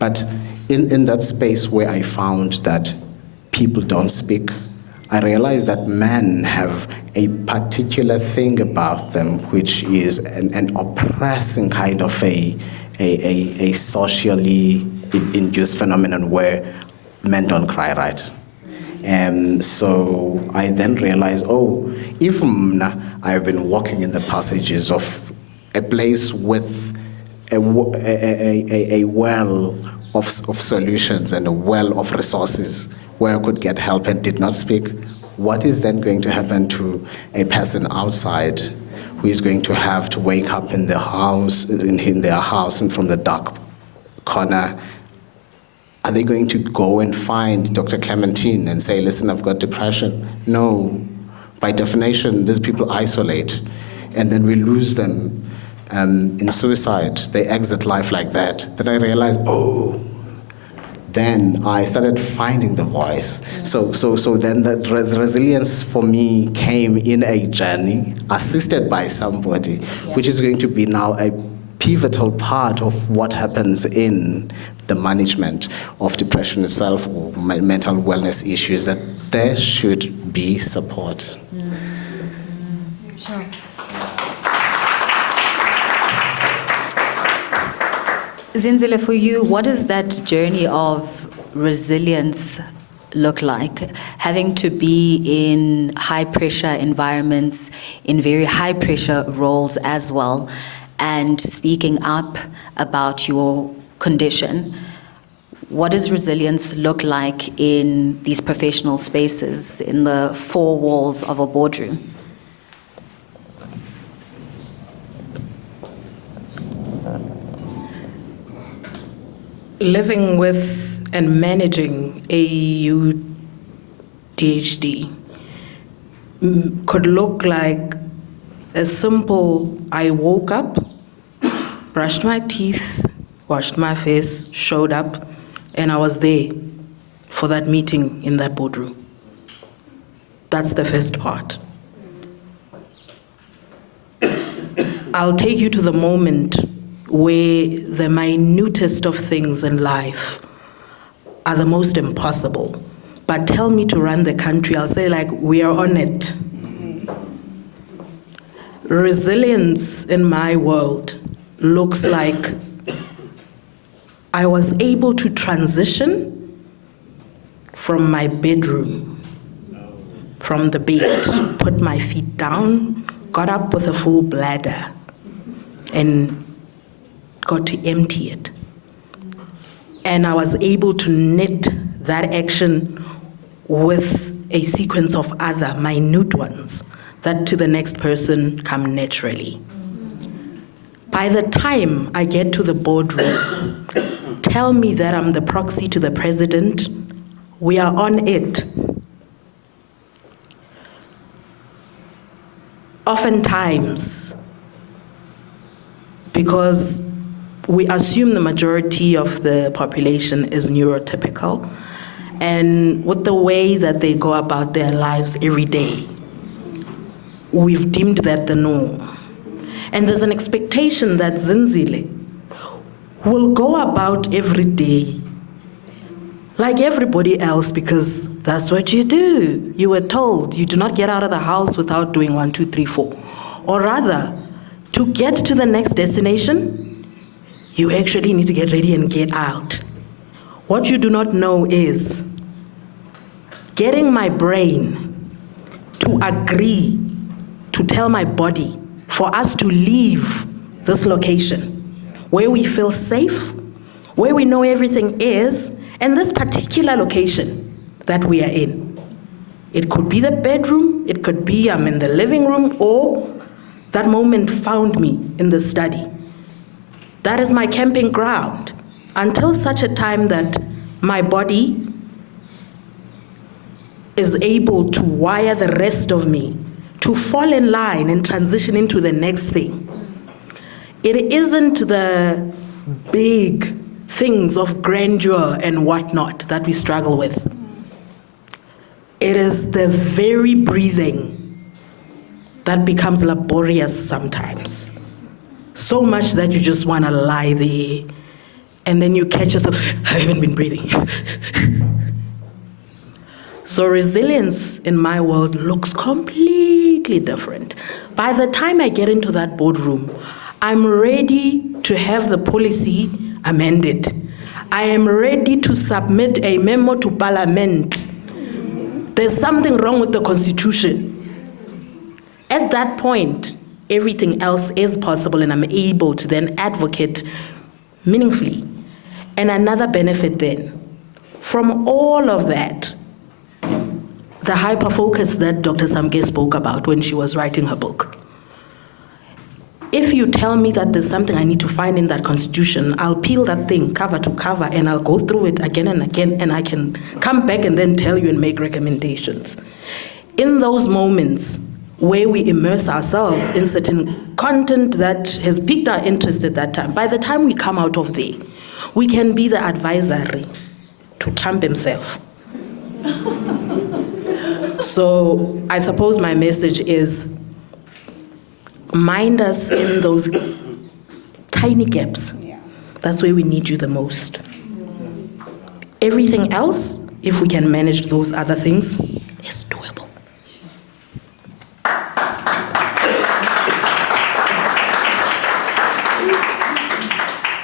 But in that space where I found that people don't speak, I realized that men have a particular thing about them, which is an oppressing kind of a socially induced phenomenon where men don't cry, right? And so I then realized, if I've been walking in the passages of a place with a well of solutions and a well of resources where I could get help and did not speak, what is then going to happen to a person outside who is going to have to wake up in their house and from the dark corner? Are they going to go and find Dr. Clementine and say, listen, I've got depression? No. By definition, these people isolate, and then we lose them in suicide. They exit life like that. Then I realized, then I started finding the voice. So then that resilience for me came in a journey, assisted by somebody, which is going to be now a pivotal part of what happens in the management of depression itself or mental wellness issues, that there should be support. Sure. Zinzile, for you, what does that journey of resilience look like? Having to be in high-pressure environments, in very high-pressure roles as well, and speaking up about your condition. What does resilience look like in these professional spaces, in the four walls of a boardroom? Living with and managing ADHD could look like a simple, I woke up, brushed my teeth, washed my face, showed up, and I was there for that meeting in that boardroom. That's the first part. I'll take you to the moment where the minutest of things in life are the most impossible. But tell me to run the country, I'll say we are on it. Resilience in my world looks like I was able to transition from my bedroom, from the bed, put my feet down, got up with a full bladder, and got to empty it. And I was able to knit that action with a sequence of other minute ones that to the next person come naturally. By the time I get to the boardroom, tell me that I'm the proxy to the president, we are on it. Oftentimes, because we assume the majority of the population is neurotypical, and with the way that they go about their lives every day, we've deemed that the norm. And there's an expectation that Zinzile will go about every day like everybody else because that's what you do. You were told you do not get out of the house without doing 1, 2, 3, 4. Or rather, to get to the next destination, you actually need to get ready and get out. What you do not know is getting my brain to agree to tell my body for us to leave this location where we feel safe, where we know everything is, and this particular location that we are in. It could be the bedroom, it could be I'm in the living room, or that moment found me in the study. That is my camping ground until such a time that my body is able to wire the rest of me to fall in line and transition into the next thing. It isn't the big things of grandeur and whatnot that we struggle with. It is the very breathing that becomes laborious sometimes. So much that you just want to lie there, and then you catch yourself, I haven't been breathing. So resilience in my world looks completely different. By the time I get into that boardroom, I'm ready to have the policy amended. I am ready to submit a memo to Parliament. There's something wrong with the Constitution. At that point, everything else is possible, and I'm able to then advocate meaningfully. And another benefit then, from all of that, the hyper-focus that Dr. Samke spoke about when she was writing her book. If you tell me that there's something I need to find in that Constitution, I'll peel that thing cover to cover and I'll go through it again and again, and I can come back and then tell you and make recommendations. In those moments where we immerse ourselves in certain content that has piqued our interest at that time, by the time we come out of there, we can be the advisory to Trump himself. So I suppose my message is, mind us in those tiny gaps. That's where we need you the most. Everything else, if we can manage those other things, is doable.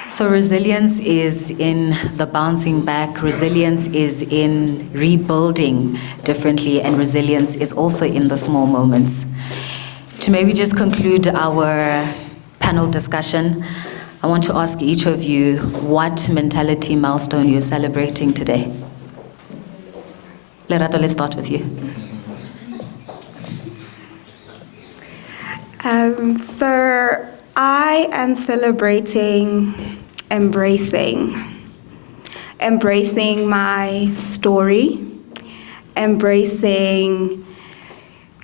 So resilience is in the bouncing back, resilience is in rebuilding differently, and resilience is also in the small moments. To maybe just conclude our panel discussion, I want to ask each of you what mentality milestone you're celebrating today. Lerato, let's start with you. So I am celebrating embracing my story, embracing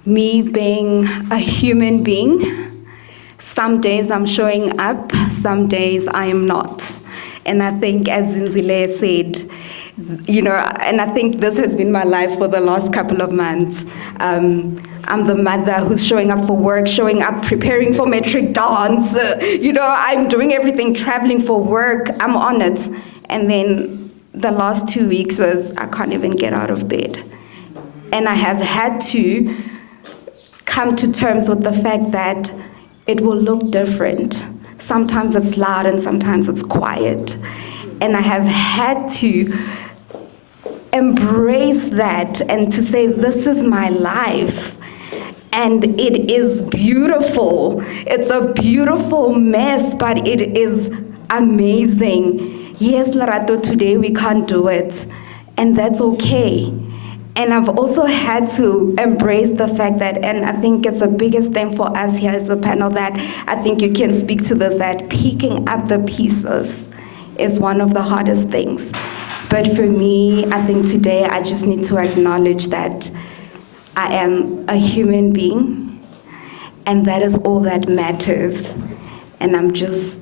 me being a human being. Some days I'm showing up, some days I am not. And I think, as Zinzile said, and I think this has been my life for the last couple of months. I'm the mother who's showing up for work, showing up, preparing for metric dance. I'm doing everything, traveling for work. I'm on it. And then the last 2 weeks was I can't even get out of bed. And I have had to come to terms with the fact that it will look different. Sometimes it's loud and sometimes it's quiet. And I have had to embrace that and to say, this is my life. And it is beautiful. It's a beautiful mess, but it is amazing. Yes, Lerato, today we can't do it, and that's okay. And I've also had to embrace the fact that, and I think it's the biggest thing for us here as a panel, that I think you can speak to this, that picking up the pieces is one of the hardest things. But for me, I think today I just need to acknowledge that I am a human being, and that is all that matters. And I'm just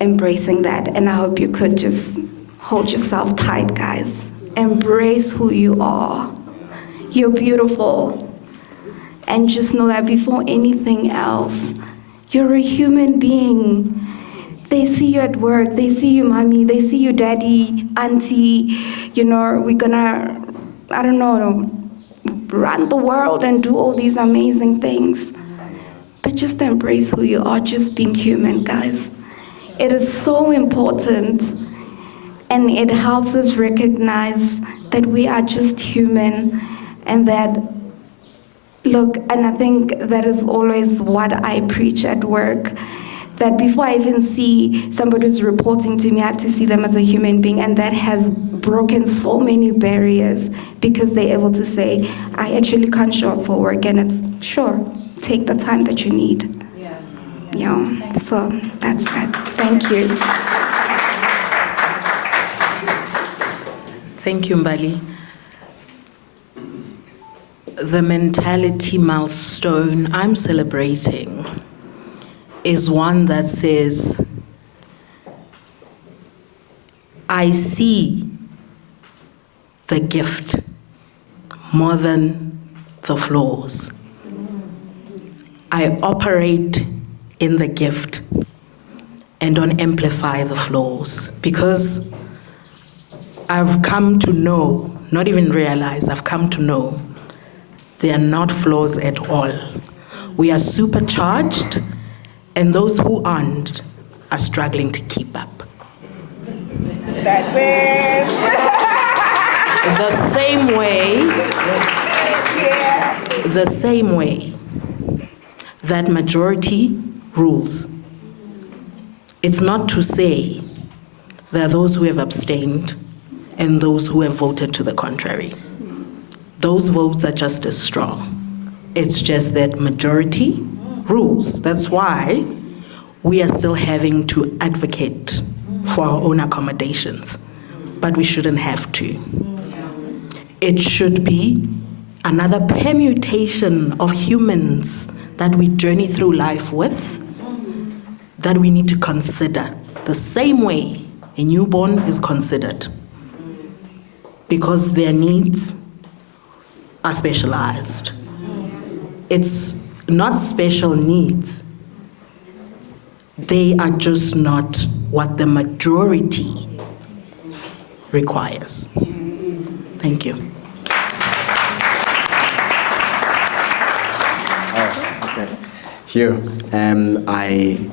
embracing that. And I hope you could just hold yourself tight, guys. Embrace who you are. You're beautiful. And just know that before anything else, you're a human being. They see you at work, they see you mommy, they see you daddy, auntie, you know, we're gonna, I don't know, run the world and do all these amazing things. But just embrace who you are, just being human, guys. It is so important, and it helps us recognize that we are just human, and that, look, and I think that is always what I preach at work, that before I even see somebody who's reporting to me, I have to see them as a human being, and that has broken so many barriers, because they're able to say, I actually can't show up for work, and it's, sure, take the time that you need. Yeah, so that's that. Thank you. Thank you, Mbali. The mentality milestone I'm celebrating is one that says, I see the gift more than the flaws. I operate in the gift and don't amplify the flaws, because I've come to know, not even realize, I've come to know they are not flaws at all. We are supercharged, and those who aren't are struggling to keep up. That's it. The same way that majority rules. It's not to say there are those who have abstained and those who have voted to the contrary. Those votes are just as strong. It's just that majority rules. That's why we are still having to advocate for our own accommodations, but we shouldn't have to. It should be another permutation of humans that we journey through life with, that we need to consider the same way a newborn is considered, because their needs are specialized. It's not special needs. They are just not what the majority requires. Thank you. Here, I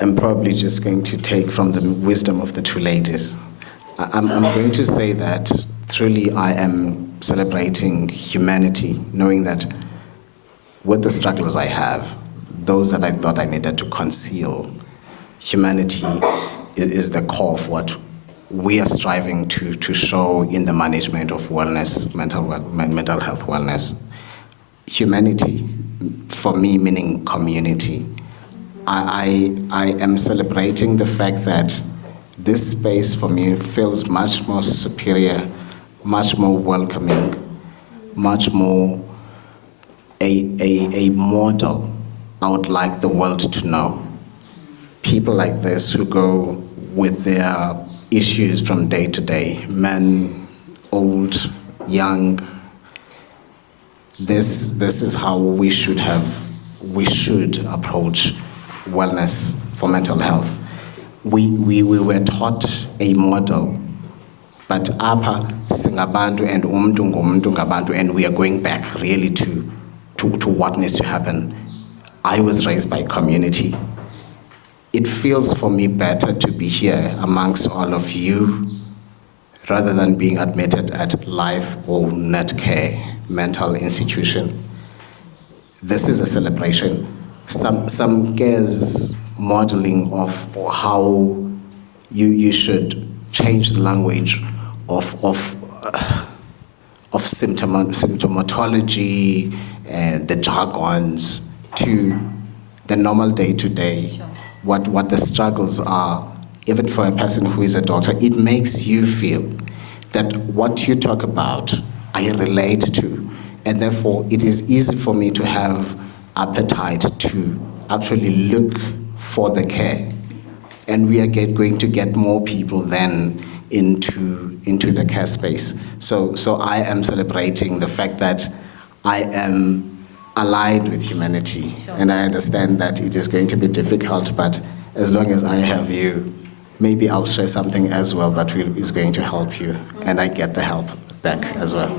am probably just going to take from the wisdom of the two ladies. I'm going to say that truly I am celebrating humanity, knowing that with the struggles I have, those that I thought I needed to conceal, humanity is the core of what we are striving to show in the management of wellness, mental health wellness. Humanity, for me, meaning community. I am celebrating the fact that this space for me feels much more superior, much more welcoming, much more a model I would like the world to know. People like this who go with their issues from day to day, men, old, young. This is how we should approach wellness for mental health. We were taught a model, but apa singabantu and umuntu ngumuntu ngabantu, and we are going back really to what needs to happen. I was raised by community. it feels for me better to be here amongst all of you rather than being admitted at Life or Netcare mental institution. This is a celebration. Samke's modeling of how you should change the language of symptomatology and the jargons to the normal day-to-day. Sure. What the struggles are, even for a person who is a doctor, it makes you feel that what you talk about, I relate to, and therefore it is easy for me to have appetite to actually look for the care. And we are going to get more people then into the care space. So I am celebrating the fact that I am aligned with humanity. Sure. And I understand that it is going to be difficult, but as long as I have you, maybe I'll share something as well that is going to help you, and I get the help back as well.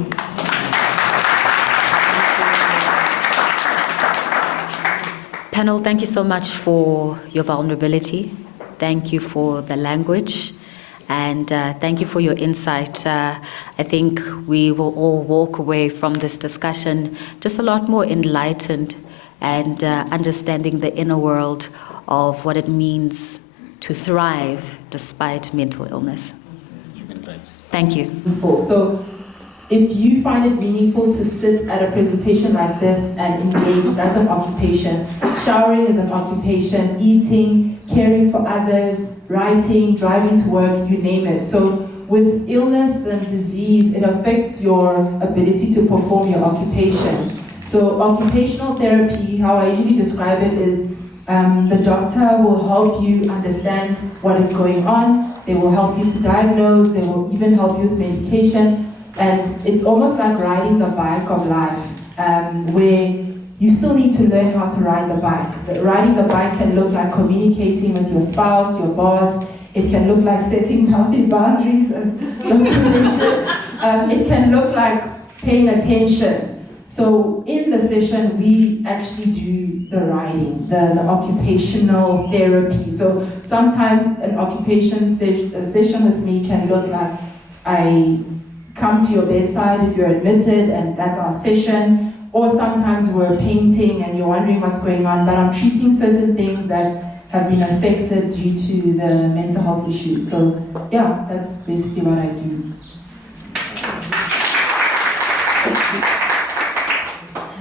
Panel, thank you so much for your vulnerability. Thank you for the language, and thank you for your insight. I think we will all walk away from this discussion just a lot more enlightened and understanding the inner world of what it means to thrive despite mental illness. Thank you. So if you find it meaningful to sit at a presentation like this and engage, that's an occupation. Showering is an occupation, eating, caring for others, writing, driving to work, you name it. So with illness and disease, it affects your ability to perform your occupation. So occupational therapy, how I usually describe it is the doctor will help you understand what is going on. They will help you to diagnose. They will even help you with medication. And it's almost like riding the bike of life, where you still need to learn how to ride the bike. Riding the bike can look like communicating with your spouse, your boss. It can look like setting healthy boundaries, as Dr. mentioned. It can look like paying attention. So in the session, we actually do the riding, the occupational therapy. So sometimes an occupation session with me can look like I come to your bedside if you're admitted, and that's our session. Or sometimes we're painting and you're wondering what's going on, but I'm treating certain things that have been affected due to the mental health issues. So yeah, that's basically what I do.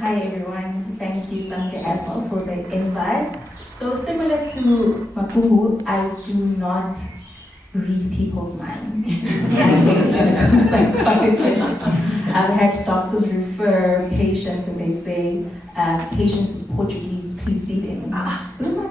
Hi everyone, thank you Samke as well for the invite. So similar to Ngcobo, I do not read people's minds. Psychologist. I've had doctors refer patients and they say, patient is Portuguese, please see them. This is not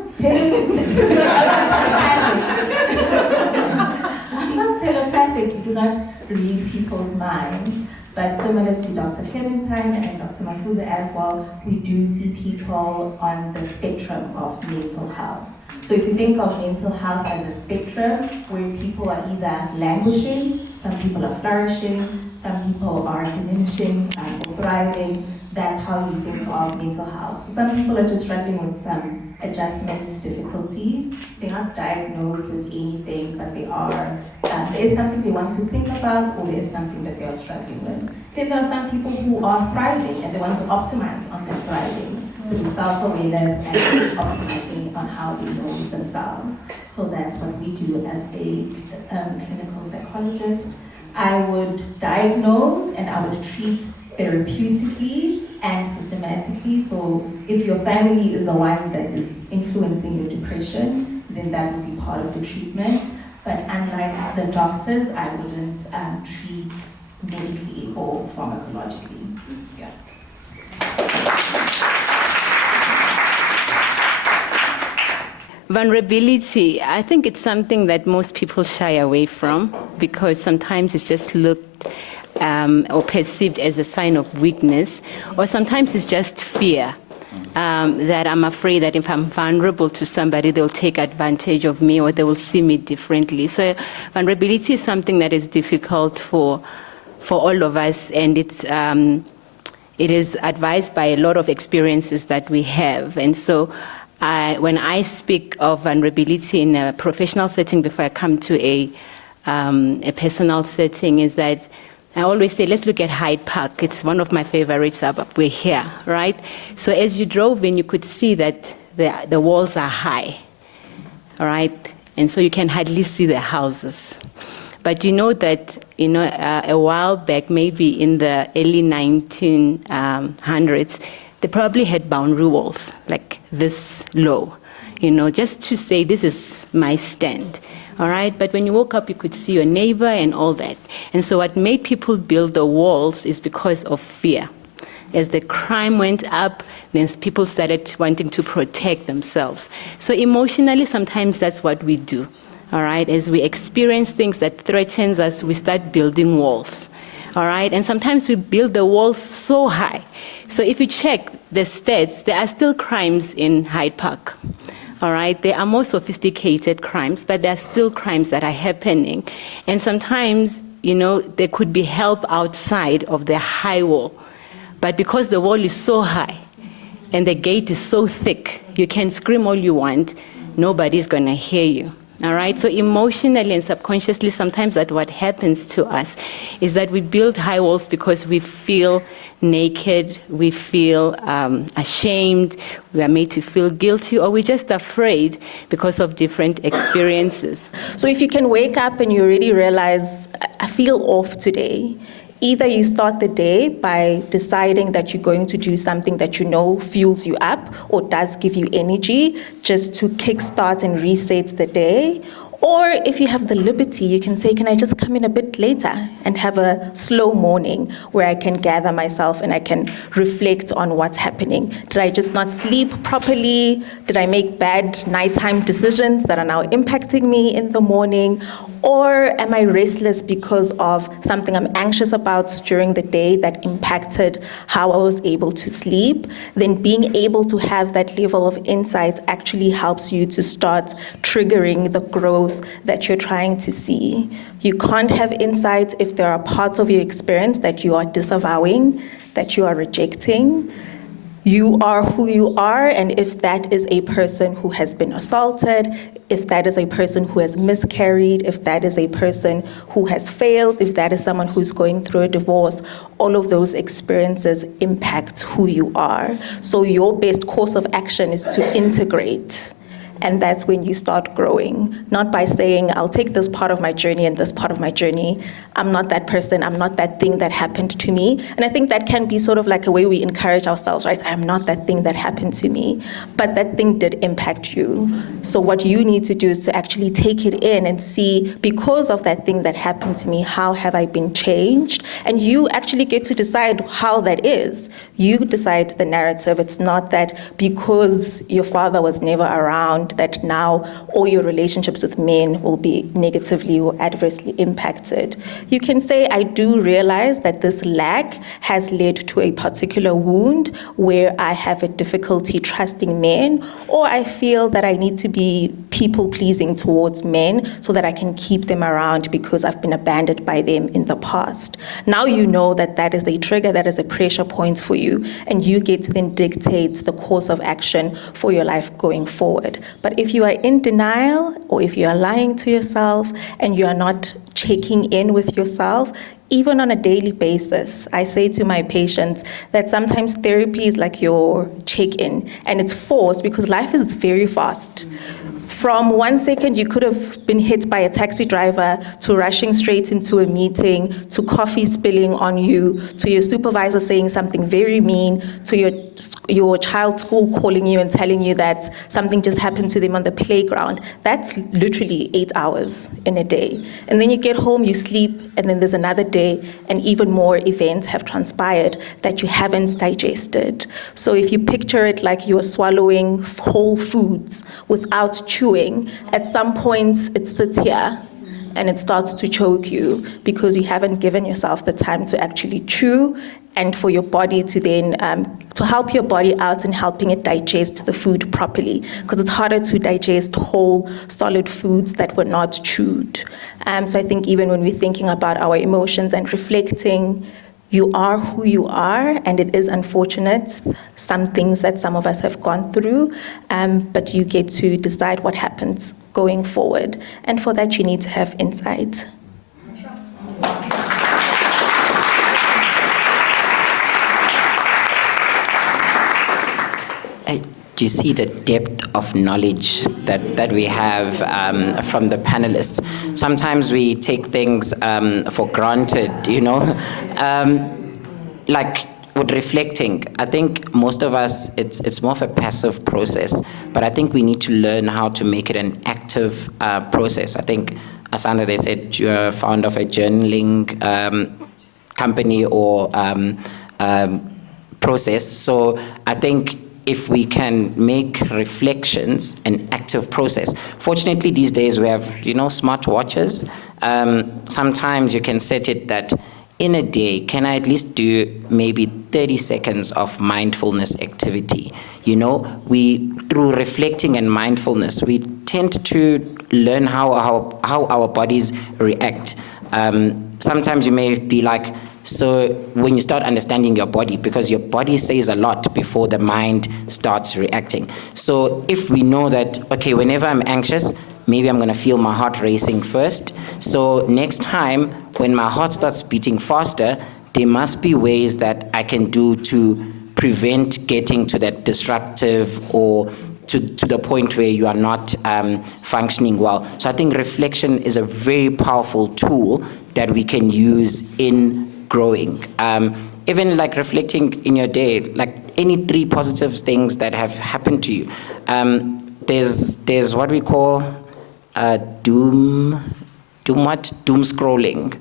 I'm not telepathic, you do not read people's minds. But similar to Dr. Clementine and Dr. Ngcobo as well, we do see people on the spectrum of mental health. So if you think of mental health as a spectrum where people are either languishing, some people are flourishing, some people are diminishing or thriving, that's how you think of mental health. So some people are just struggling with some adjustment difficulties. They're not diagnosed with anything, but they are, there is something they want to think about, or there is something that they are struggling with. Then there are some people who are thriving and they want to optimize on their thriving through self-awareness and optimizing on how they know themselves. So that's what we do as a clinical psychologist. I would diagnose and I would treat therapeutically and systematically. So if your family is the one that is influencing your depression, then that would be part of the treatment. But unlike the doctors, I wouldn't treat medically or pharmacologically. Yeah. Vulnerability, I think it's something that most people shy away from because sometimes it's just looked or perceived as a sign of weakness, or sometimes it's just fear. That I'm afraid that if I'm vulnerable to somebody, they'll take advantage of me or they will see me differently. So vulnerability is something that is difficult for all of us, and it is advised by a lot of experiences that we have. And so when I speak of vulnerability in a professional setting before I come to a personal setting, is that I always say, let's look at Hyde Park. It's one of my favorite suburbs. We're here, right? So as you drove in, you could see that the walls are high, all right? And so you can hardly see the houses. But you know that, a while back, maybe in the early 1900s, they probably had boundary walls like this low, just to say, this is my stand. All right, but when you woke up, you could see your neighbor and all that. And so what made people build the walls is because of fear. As the crime went up, then people started wanting to protect themselves. So emotionally, sometimes that's what we do. All right, as we experience things that threatens us, we start building walls. All right, and sometimes we build the walls so high. So if you check the stats, there are still crimes in Hyde Park. All right, there are more sophisticated crimes, but there are still crimes that are happening. And sometimes, there could be help outside of the high wall. But because the wall is so high and the gate is so thick, you can scream all you want, nobody's gonna hear you. All right, so emotionally and subconsciously, sometimes that what happens to us is that we build high walls because we feel naked, we feel ashamed, we are made to feel guilty, or we're just afraid because of different experiences. So if you can wake up and you already realize, I feel off today, either you start the day by deciding that you're going to do something that fuels you up or does give you energy just to kickstart and reset the day. Or if you have the liberty, you can say, can I just come in a bit later and have a slow morning where I can gather myself and I can reflect on what's happening. Did I just not sleep properly? Did I make bad nighttime decisions that are now impacting me in the morning? Or am I restless because of something I'm anxious about during the day that impacted how I was able to sleep? Then being able to have that level of insight actually helps you to start triggering the growth that you're trying to see. You can't have insight if there are parts of your experience that you are disavowing, that you are rejecting. You are who you are, and if that is a person who has been assaulted, if that is a person who has miscarried, if that is a person who has failed, if that is someone who's going through a divorce, all of those experiences impact who you are. So your best course of action is to integrate. And that's when you start growing, not by saying, I'll take this part of my journey and this part of my journey. I'm not that person, I'm not that thing that happened to me. And I think that can be sort of like a way we encourage ourselves, right? I'm not that thing that happened to me, but that thing did impact you. So what you need to do is to actually take it in and see, because of that thing that happened to me, how have I been changed? And you actually get to decide how that is. You decide the narrative. It's not that because your father was never around, that now all your relationships with men will be negatively or adversely impacted. You can say, I do realize that this lack has led to a particular wound where I have a difficulty trusting men, or I feel that I need to be people-pleasing towards men so that I can keep them around because I've been abandoned by them in the past. Now you know that that is a trigger, that is a pressure point for you, and you get to then dictate the course of action for your life going forward. But if you are in denial, or if you are lying to yourself and you are not checking in with yourself, even on a daily basis, I say to my patients that sometimes therapy is like your check-in, and it's forced because life is very fast. From 1 second, you could have been hit by a taxi driver, to rushing straight into a meeting, to coffee spilling on you, to your supervisor saying something very mean, to your child's school calling you and telling you that something just happened to them on the playground. That's literally 8 hours in a day. And then you get home, you sleep, and then there's another day, and even more events have transpired that you haven't digested. So if you picture it like you're swallowing whole foods without chewing, at some point it sits here and it starts to choke you because you haven't given yourself the time to actually chew, and for your body to then, to help your body out in helping it digest the food properly, because it's harder to digest whole, solid foods that were not chewed. So I think even when we're thinking about our emotions and reflecting, You are who you are, and it is unfortunate, some things that some of us have gone through, but you get to decide what happens going forward. And for that, you need to have insight. Do you see the depth of knowledge that we have from the panelists? Sometimes we take things for granted, you know? Like with reflecting, I think most of us, it's more of a passive process, but I think we need to learn how to make it an active process. I think, Asanda, they said you're founder of a journaling company or process. So I think if we can make reflections an active process. Fortunately, these days we have, you know, smart watches. Sometimes you can set it that in a day, can I at least do maybe 30 seconds of mindfulness activity? You know, through reflecting and mindfulness, we tend to learn how our bodies react. Sometimes you may be like, so when you start understanding your body, because your body says a lot before the mind starts reacting. So if we know that, okay, whenever I'm anxious, maybe I'm gonna feel my heart racing first. So next time, when my heart starts beating faster, there must be ways that I can do to prevent getting to that destructive or to the point where you are not functioning well. So I think reflection is a very powerful tool that we can use in growing. Even like reflecting in your day, like any 3 positive things that have happened to you. There's what we call doom scrolling.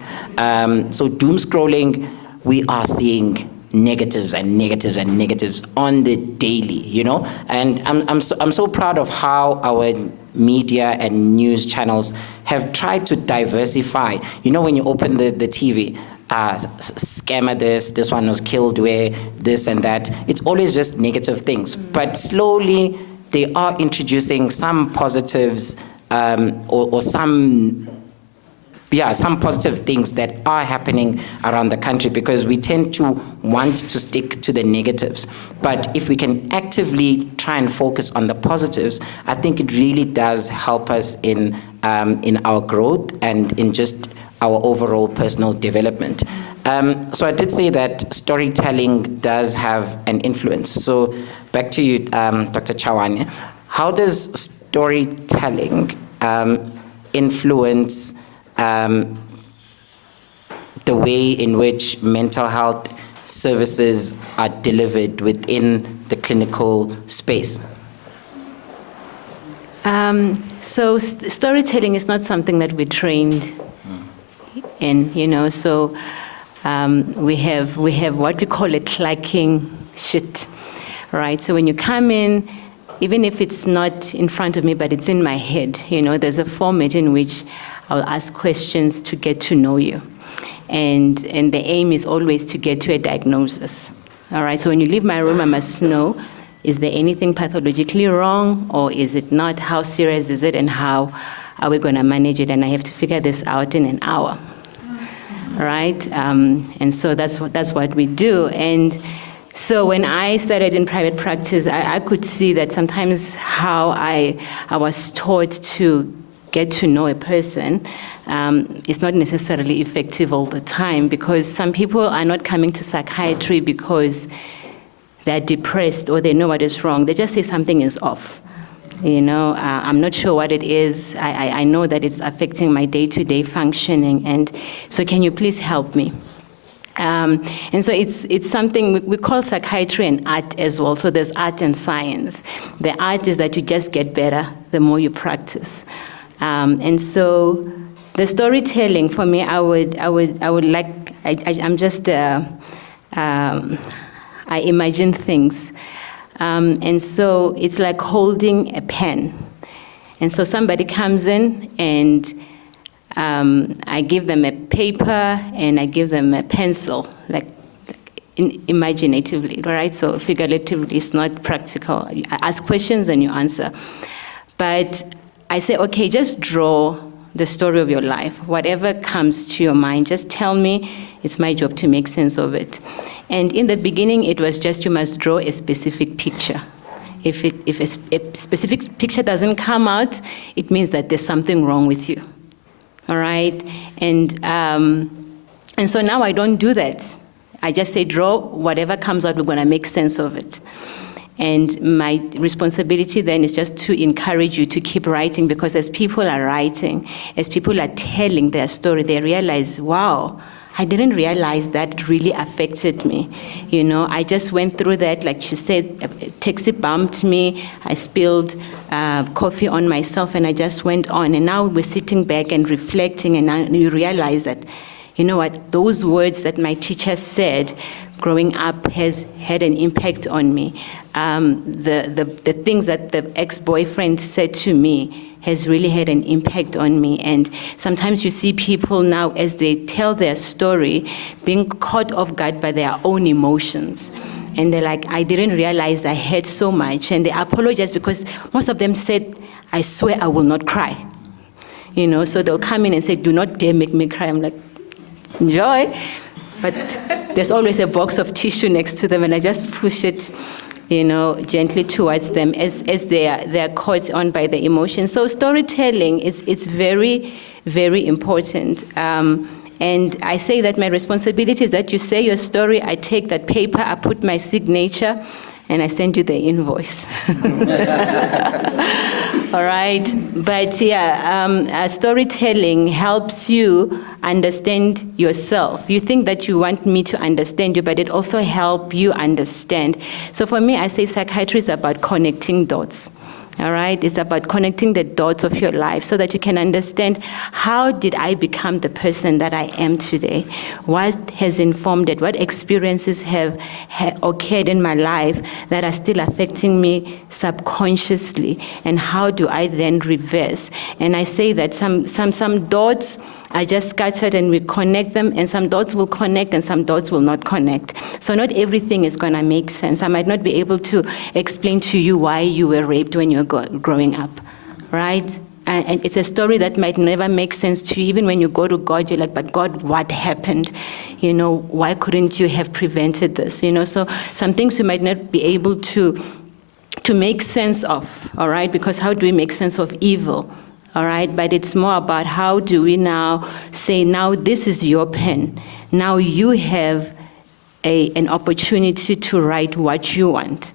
So doom scrolling, we are seeing negatives and negatives and negatives on the daily, you know? And I'm so proud of how our media and news channels have tried to diversify. You know, when you open the TV, scammer this one was killed where, this and that. It's always just negative things. But slowly, they are introducing some positives or some positive things that are happening around the country, because we tend to want to stick to the negatives. But if we can actively try and focus on the positives, I think it really does help us in our growth and in just our overall personal development. So I did say that storytelling does have an influence. So back to you, Dr. Chawane. How does storytelling influence the way in which mental health services are delivered within the clinical space? So storytelling is not something that we're trained in, you know. So we have what we call a clacking shit, right? So when you come in, even if it's not in front of me, but it's in my head, you know, there's a format in which I'll ask questions to get to know you. And the aim is always to get to a diagnosis. All right, so when you leave my room, I must know, is there anything pathologically wrong, or is it not? How serious is it, and how are we going to manage it? And I have to figure this out in an hour. All right, and so that's what we do. And so when I started in private practice, I could see that sometimes how I was taught to get to know a person is not necessarily effective all the time, because some people are not coming to psychiatry because they're depressed or they know what is wrong. They just say something is off. You know, I'm not sure what it is. I know that it's affecting my day-to-day functioning, and so can you please help me? And so it's something we call psychiatry and art as well. So there's art and science. The art is that you just get better the more you practice. And so the storytelling for me, I imagine things. And so it's like holding a pen. And so somebody comes in and I give them a paper and I give them a pencil, like imaginatively, right? So figuratively, it's not practical. I ask questions and you answer. But I say, okay, just draw the story of your life. Whatever comes to your mind, just tell me. It's my job to make sense of it. And in the beginning, it was just you must draw a specific picture. If a specific picture doesn't come out, it means that there's something wrong with you. All right? And so now I don't do that. I just say, draw whatever comes out, we're going to make sense of it. And my responsibility then is just to encourage you to keep writing, because as people are writing, as people are telling their story, they realize, wow, I didn't realize that really affected me. You know, I just went through that, like she said, a taxi bumped me, I spilled coffee on myself, and I just went on. And now we're sitting back and reflecting, and now you realize that, you know what, those words that my teacher said growing up has had an impact on me. The things that the ex-boyfriend said to me has really had an impact on me. And sometimes you see people now, as they tell their story, being caught off guard by their own emotions. And they're like, I didn't realize I had so much. And they apologize because most of them said, I swear I will not cry. You know, so they'll come in and say, do not dare make me cry. I'm like, enjoy. But there's always a box of tissue next to them, and I just push it, you know, gently towards them as they're caught on by the emotion. So storytelling it's very, very important. And I say that my responsibility is that you say your story, I take that paper, I put my signature, and I send you the invoice. All right, but yeah, storytelling helps you understand yourself. You think that you want me to understand you, but it also helps you understand. So for me, I say psychiatry is about connecting dots. All right, it's about connecting the dots of your life so that you can understand, how did I become the person that I am today? What has informed it? What experiences have occurred in my life that are still affecting me subconsciously? And how do I then reverse? And I say that some dots are just scattered and we connect them, and some dots will connect and some dots will not connect. So not everything is going to make sense. I might not be able to explain to you why you were raped when you were growing up, right? And it's a story that might never make sense to you. Even when you go to God, you're like, but God, what happened? You know, why couldn't you have prevented this? You know, so some things you might not be able to make sense of, all right? Because how do we make sense of evil? All right, but it's more about how do we now say, now this is your pen. Now you have an opportunity to write what you want.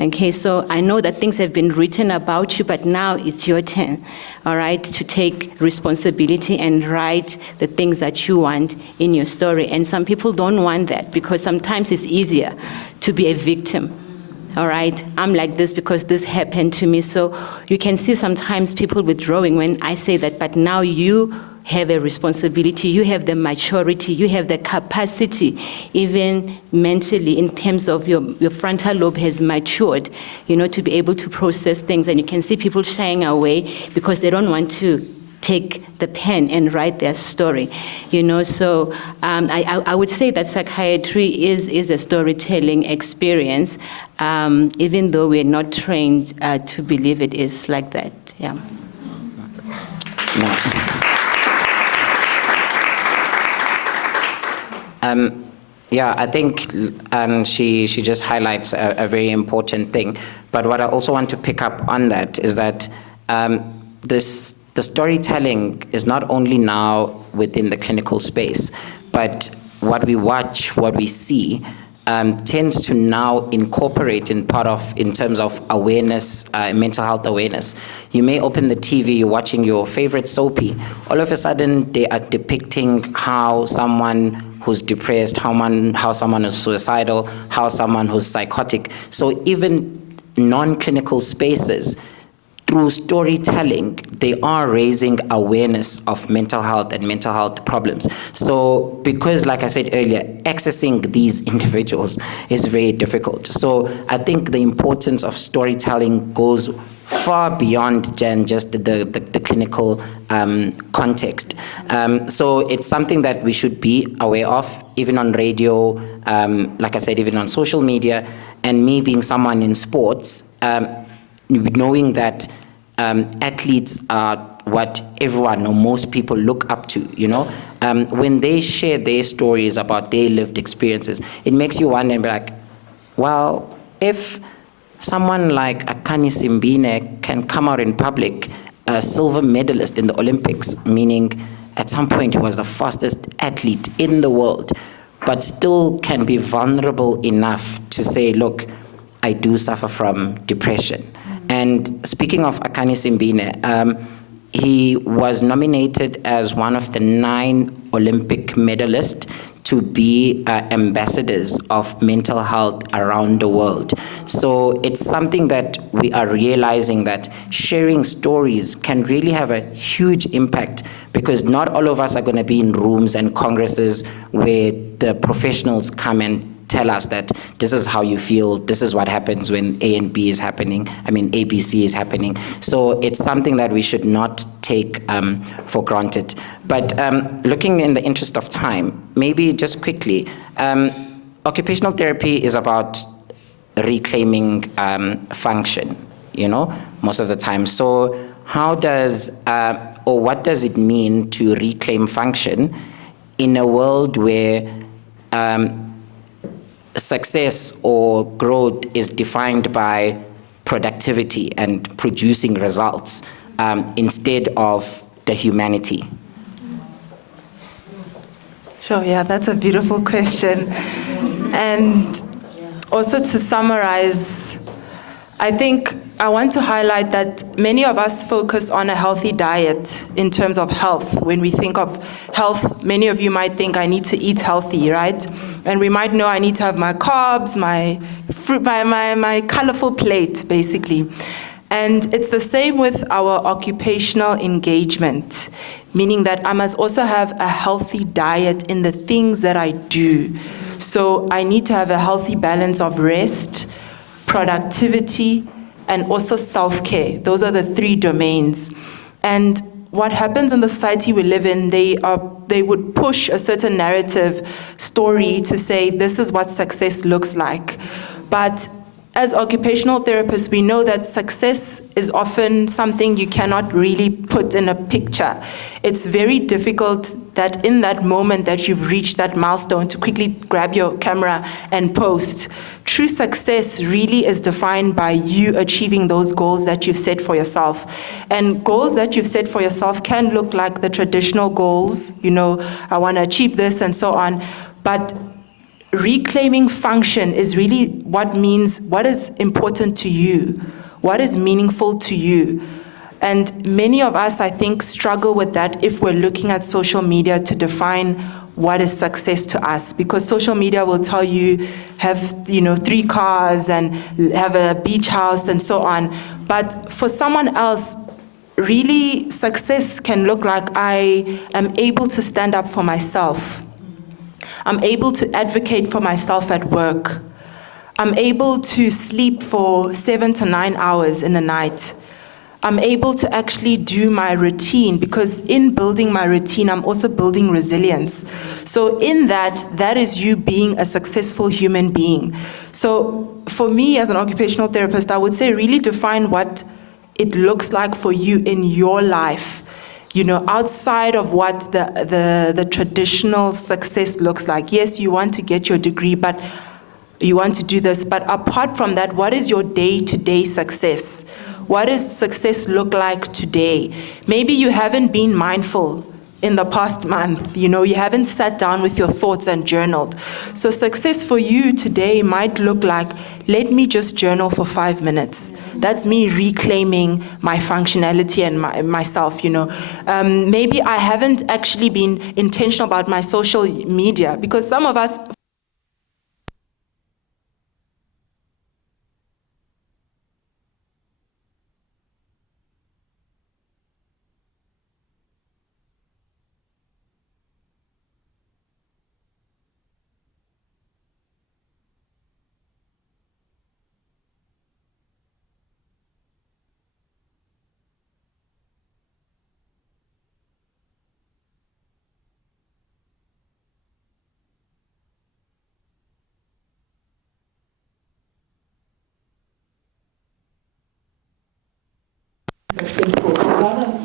Okay, so I know that things have been written about you, but now it's your turn, all right, to take responsibility and write the things that you want in your story. And some people don't want that because sometimes it's easier to be a victim. All right, I'm like this because this happened to me. So you can see sometimes people withdrawing when I say that, but now you have a responsibility, you have the maturity, you have the capacity, even mentally, in terms of your frontal lobe has matured, you know, to be able to process things. And you can see people shying away because they don't want to take the pen and write their story, you know. So I would say that psychiatry is a storytelling experience, even though we're not trained to believe it is like that. Yeah. Yeah, I think she just highlights a very important thing. But what I also want to pick up on that is that the storytelling is not only now within the clinical space, but what we watch, what we see, tends to now incorporate in terms of awareness, mental health awareness. You may open the TV, you're watching your favorite soapy, all of a sudden they are depicting how someone who's depressed, how someone is suicidal, how someone who's psychotic. So even non-clinical spaces, through storytelling, they are raising awareness of mental health and mental health problems. So because, like I said earlier, accessing these individuals is very difficult. So I think the importance of storytelling goes far beyond just the clinical context. So it's something that we should be aware of, even on radio, like I said, even on social media. And me being someone in sports, knowing that athletes are what everyone or most people look up to, you know. When they share their stories about their lived experiences, it makes you wonder and be like, well, if someone like Akani Simbine can come out in public, a silver medalist in the Olympics, meaning at some point he was the fastest athlete in the world, but still can be vulnerable enough to say, look, I do suffer from depression. And speaking of Akani Simbine, he was nominated as one of the 9 Olympic medalists to be ambassadors of mental health around the world. So it's something that we are realizing, that sharing stories can really have a huge impact, because not all of us are going to be in rooms and congresses where the professionals come and tell us that this is how you feel, this is what happens when A and B is happening, ABC is happening. So it's something that we should not take for granted. But looking in the interest of time, maybe just quickly, occupational therapy is about reclaiming function, you know, most of the time. So how does, or what does it mean to reclaim function in a world where success or growth is defined by productivity and producing results instead of the humanity? Sure, yeah, that's a beautiful question. And also to summarize, I think I want to highlight that many of us focus on a healthy diet in terms of health. When we think of health, many of you might think I need to eat healthy, right? And we might know I need to have my carbs, my fruit, my colorful plate, basically. And it's the same with our occupational engagement, meaning that I must also have a healthy diet in the things that I do. So I need to have a healthy balance of rest, productivity, and also self-care. Those are the 3 domains. And what happens in the society we live in, they would push a certain narrative story to say this is what success looks like. But as occupational therapists, we know that success is often something you cannot really put in a picture. It's very difficult that in that moment that you've reached that milestone to quickly grab your camera and post. True success really is defined by you achieving those goals that you've set for yourself. And goals that you've set for yourself can look like the traditional goals, you know, I want to achieve this and so on. But reclaiming function is really what is important to you, what is meaningful to you. And many of us, I think, struggle with that if we're looking at social media to define what is success to us, because social media will tell you have 3 cars and have a beach house and so on. But for someone else, really success can look like I am able to stand up for myself. I'm able to advocate for myself at work. I'm able to sleep for 7 to 9 hours in a night. I'm able to actually do my routine, because in building my routine, I'm also building resilience. So in that is you being a successful human being. So for me as an occupational therapist, I would say really define what it looks like for you in your life, you know, outside of what the traditional success looks like. Yes, you want to get your degree, but you want to do this, but apart from that, what is your day-to-day success? What does success look like today? Maybe you haven't been mindful in the past month, you know, you haven't sat down with your thoughts and journaled. So success for you today might look like, let me just journal for 5 minutes. That's me reclaiming my functionality and myself, you know. Maybe I haven't actually been intentional about my social media, because some of us,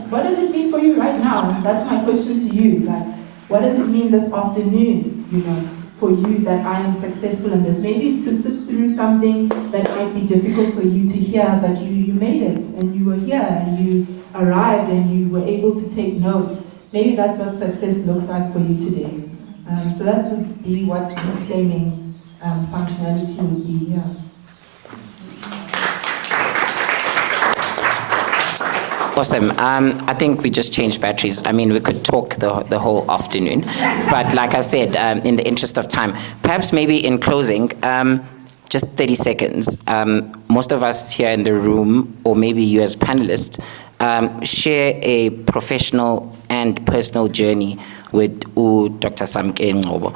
what does it mean for you right now? That's my question to you. Like, what does it mean this afternoon, for you that I am successful in this? Maybe it's to sit through something that might be difficult for you to hear, but you made it, and you were here, and you arrived, and you were able to take notes. Maybe that's what success looks like for you today. So that would be what reclaiming functionality would be, yeah. Awesome. I think we just changed batteries. I mean, we could talk the whole afternoon. But like I said, in the interest of time, perhaps maybe in closing, just 30 seconds. Most of us here in the room, or maybe you as panelists, share a professional and personal journey with Dr. Samke Ngcobo.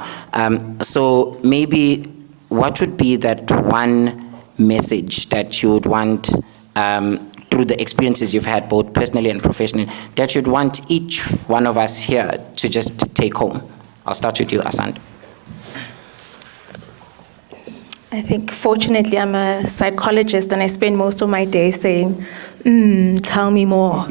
So maybe what would be that one message that you would want through the experiences you've had, both personally and professionally, that you'd want each one of us here to just take home? I'll start with you, Asand. I think, fortunately, I'm a psychologist, and I spend most of my day saying, tell me more.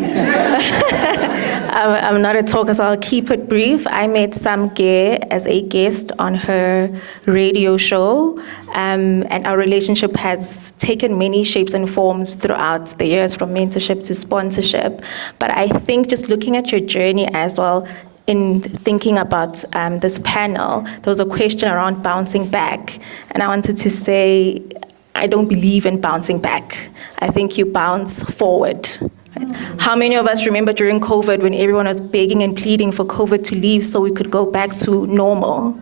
I'm not a talker, so I'll keep it brief. I met Samke as a guest on her radio show, and our relationship has taken many shapes and forms throughout the years, from mentorship to sponsorship. But I think just looking at your journey as well, in thinking about this panel, there was a question around bouncing back. And I wanted to say, I don't believe in bouncing back. I think you bounce forward. Right? How many of us remember during COVID when everyone was begging and pleading for COVID to leave so we could go back to normal?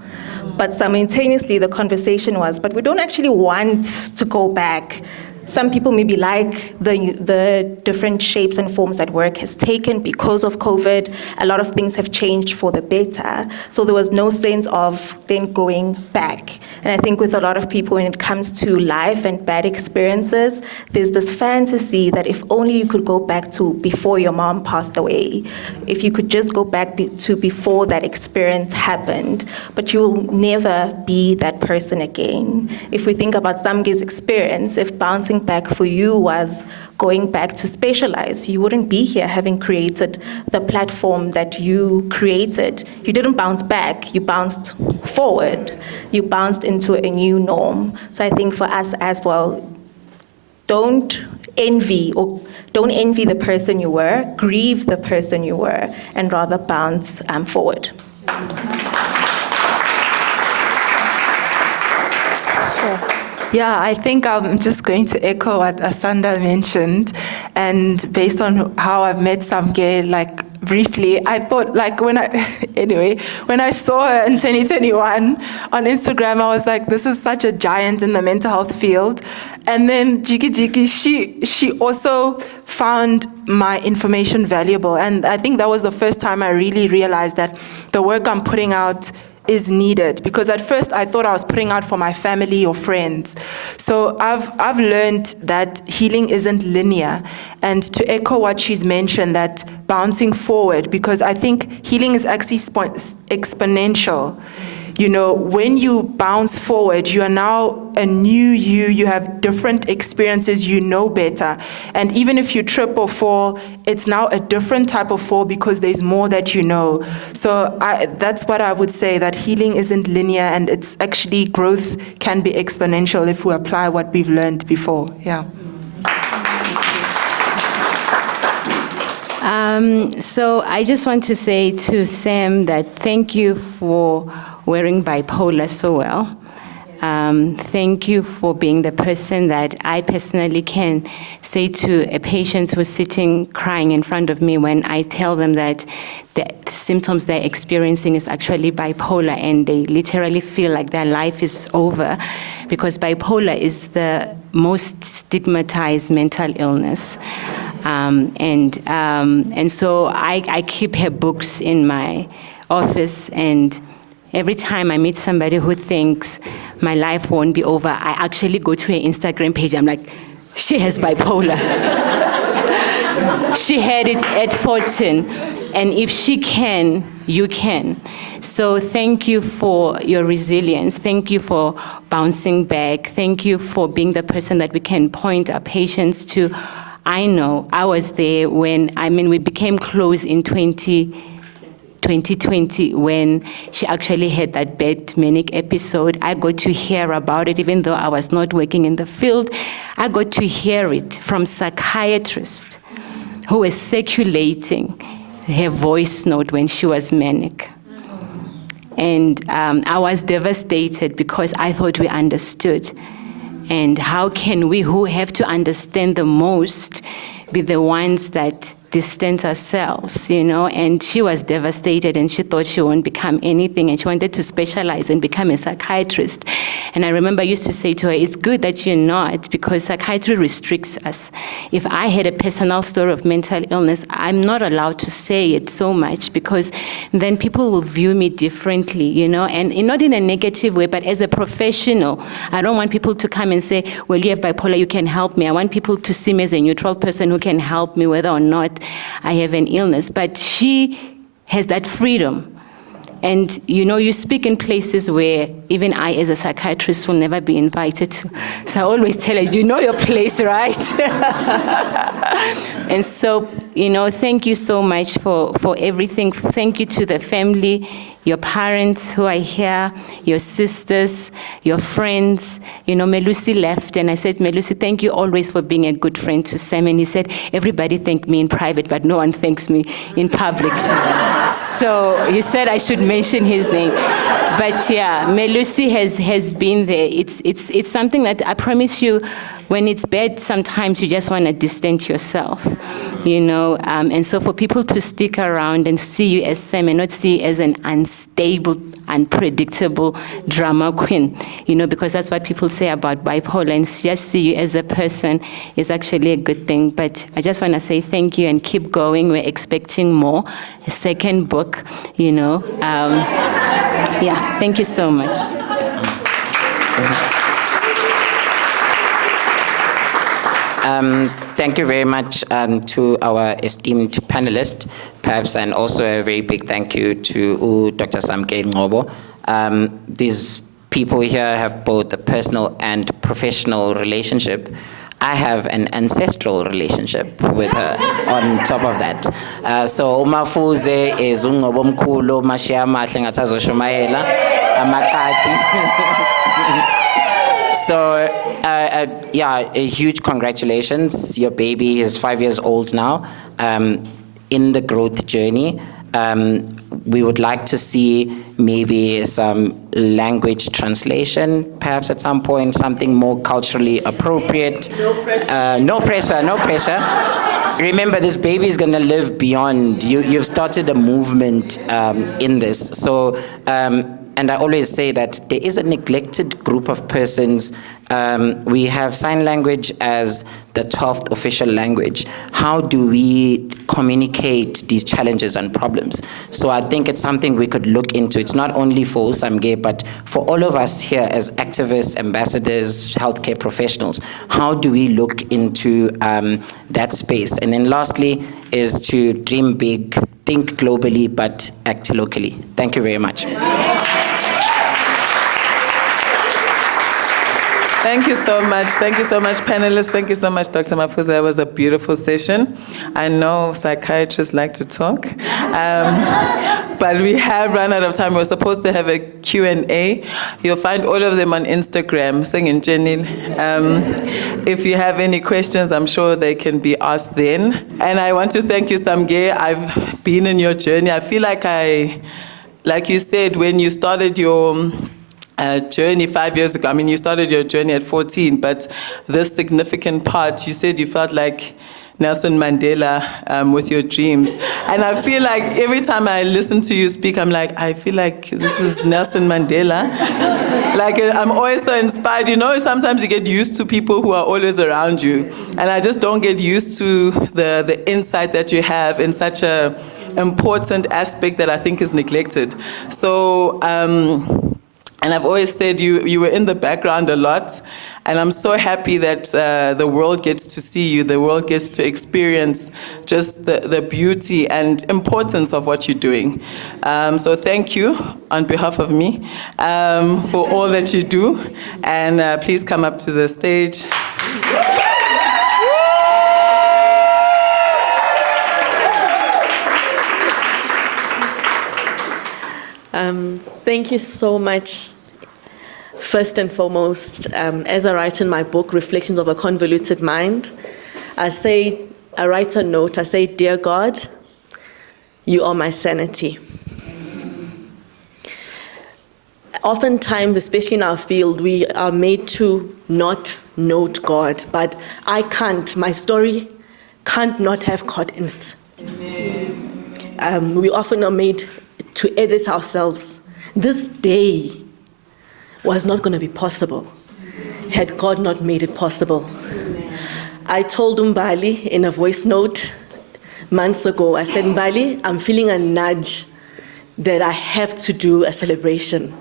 But simultaneously, the conversation was, but we don't actually want to go back. Some people maybe like the different shapes and forms that work has taken because of COVID. A lot of things have changed for the better. So there was no sense of then going back. And I think with a lot of people, when it comes to life and bad experiences, there's this fantasy that if only you could go back to before your mom passed away, if you could just go back to before that experience happened, but you'll never be that person again. If we think about Samke's experience, if bouncing back for you was going back to specialize, you wouldn't be here having created the platform that you created. You didn't bounce back, you bounced forward. You bounced into a new norm. So I think for us as well, don't envy the person you were, grieve the person you were, and rather bounce forward. Yeah, I think I'm just going to echo what Asanda mentioned, and based on how I've met Samke, like briefly, I thought when I saw her in 2021 on Instagram, I was like, this is such a giant in the mental health field. And then Jiki, she also found my information valuable, and I think that was the first time I really realized that the work I'm putting out is needed, because at first I thought I was putting out for my family or friends. So I've learned that healing isn't linear, and to echo what she's mentioned, that bouncing forward, because I think healing is actually exponential. You know, when you bounce forward, you are now a new you have different experiences, you know better. And even if you trip or fall, it's now a different type of fall because there's more that you know. So that's what I would say, that healing isn't linear, and it's actually growth can be exponential if we apply what we've learned before. Yeah. So I just want to say to Sam that thank you for wearing bipolar so well. Thank you for being the person that I personally can say to a patient who's sitting crying in front of me when I tell them that the symptoms they're experiencing is actually bipolar, and they literally feel like their life is over, because bipolar is the most stigmatized mental illness. And so I keep her books in my office, and every time I meet somebody who thinks my life won't be over, I actually go to her Instagram page. I'm like, she has bipolar. She had it at 14. And if she can, you can. So thank you for your resilience. Thank you for bouncing back. Thank you for being the person that we can point our patients to. I know I was there when, we became close in 2020 when she actually had that bad manic episode. I got to hear about it, even though I was not working in the field. I got to hear it from psychiatrists who were circulating her voice note when she was manic. And I was devastated because I thought we understood. And how can we, who have to understand the most, be the ones that distance ourselves, And she was devastated, and she thought she won't become anything, and she wanted to specialize and become a psychiatrist. And I remember I used to say to her, it's good that you're not, because psychiatry restricts us. If I had a personal story of mental illness, I'm not allowed to say it so much, because then people will view me differently, and not in a negative way, but as a professional. I don't want people to come and say, well, you have bipolar, you can help me. I want people to see me as a neutral person who can help me whether or not I have an illness. But she has that freedom. And you speak in places where even I as a psychiatrist will never be invited to. So I always tell her, you know your place, right? And so, thank you so much for everything. Thank you to the family, your parents who are here, your sisters, your friends. Melusi left, and I said, Melusi, thank you always for being a good friend to Sam. And he said, everybody thank me in private, but no one thanks me in public. So he said I should mention his name. But yeah, Melusi has been there. It's something that I promise you, when it's bad, sometimes you just want to distance yourself, and so for people to stick around and see you as Sam and not see you as an unstable, unpredictable drama queen, because that's what people say about bipolar, and just see you as a person is actually a good thing. But I just want to say thank you and keep going. We're expecting more, a second book, yeah, thank you so much. Thank you very much to our esteemed panelists, perhaps, and also a very big thank you to Dr. Samke Ngcobo. These people here have both a personal and professional relationship. I have an ancestral relationship with her on top of that. So umafuze is uNgcobo mkhulu mashiya amahle ngathi azoshumayela amakati. So, yeah, a huge congratulations. Your baby is 5 years old now, in the growth journey. We would like to see maybe some language translation, perhaps at some point, something more culturally appropriate. No pressure. No pressure, no pressure. Remember, this baby is going to live beyond. You've started a movement in this. So, and I always say that there is a neglected group of persons. We have sign language as the 12th official language. How do we communicate these challenges and problems? So I think it's something we could look into. It's not only for Samke, but for all of us here as activists, ambassadors, healthcare professionals. How do we look into that space? And then lastly is to dream big, think globally, but act locally. Thank you very much. Thank you so much. Thank you so much, panelists. Thank you so much, Dr. Mafuza. It was a beautiful session. I know psychiatrists like to talk, but we have run out of time. We're supposed to have a Q&A. You'll find all of them on Instagram, Singing Jenny. If you have any questions, I'm sure they can be asked then. And I want to thank you, Samke. I've been in your journey. I feel like like you said, when you started your journey 5 years ago. You started your journey at 14, but this significant part, you said you felt like Nelson Mandela with your dreams. And I feel like every time I listen to you speak, I'm like, I feel like this is Nelson Mandela. Like, I'm always so inspired. Sometimes you get used to people who are always around you. And I just don't get used to the insight that you have in such a important aspect that I think is neglected. So, and I've always said you were in the background a lot, and I'm so happy that the world gets to see you, the world gets to experience just the beauty and importance of what you're doing. So thank you on behalf of me for all that you do, and please come up to the stage. Thank you so much. First and foremost, as I write in my book, Reflections of a Convoluted Mind, I write a note, I say, "Dear God, you are my sanity." Oftentimes, especially in our field, we are made to not note God, but I can't. My story can't not have God in it. We often are made to edit ourselves. This day was not going to be possible had God not made it possible. I told Mbali in a voice note months ago, I said, "Mbali, I'm feeling a nudge that I have to do a celebration.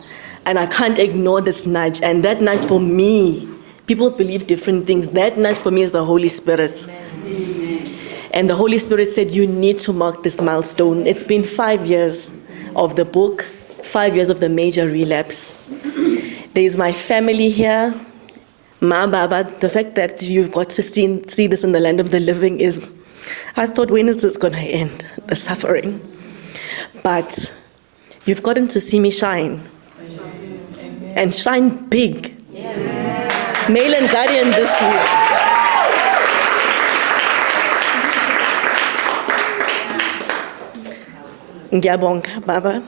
And I can't ignore this nudge. And that nudge for me, people believe different things. That nudge for me is the Holy Spirit." And the Holy Spirit said, "You need to mark this milestone." It's been 5 years of the book, 5 years of the major relapse. There's my family here. Ma, Baba, the fact that you've got to see this in the land of the living is, I thought, when is this going to end, the suffering? But you've gotten to see me shine. And shine big. Yes. Male and guardian this week. Ngiyabonga, Baba,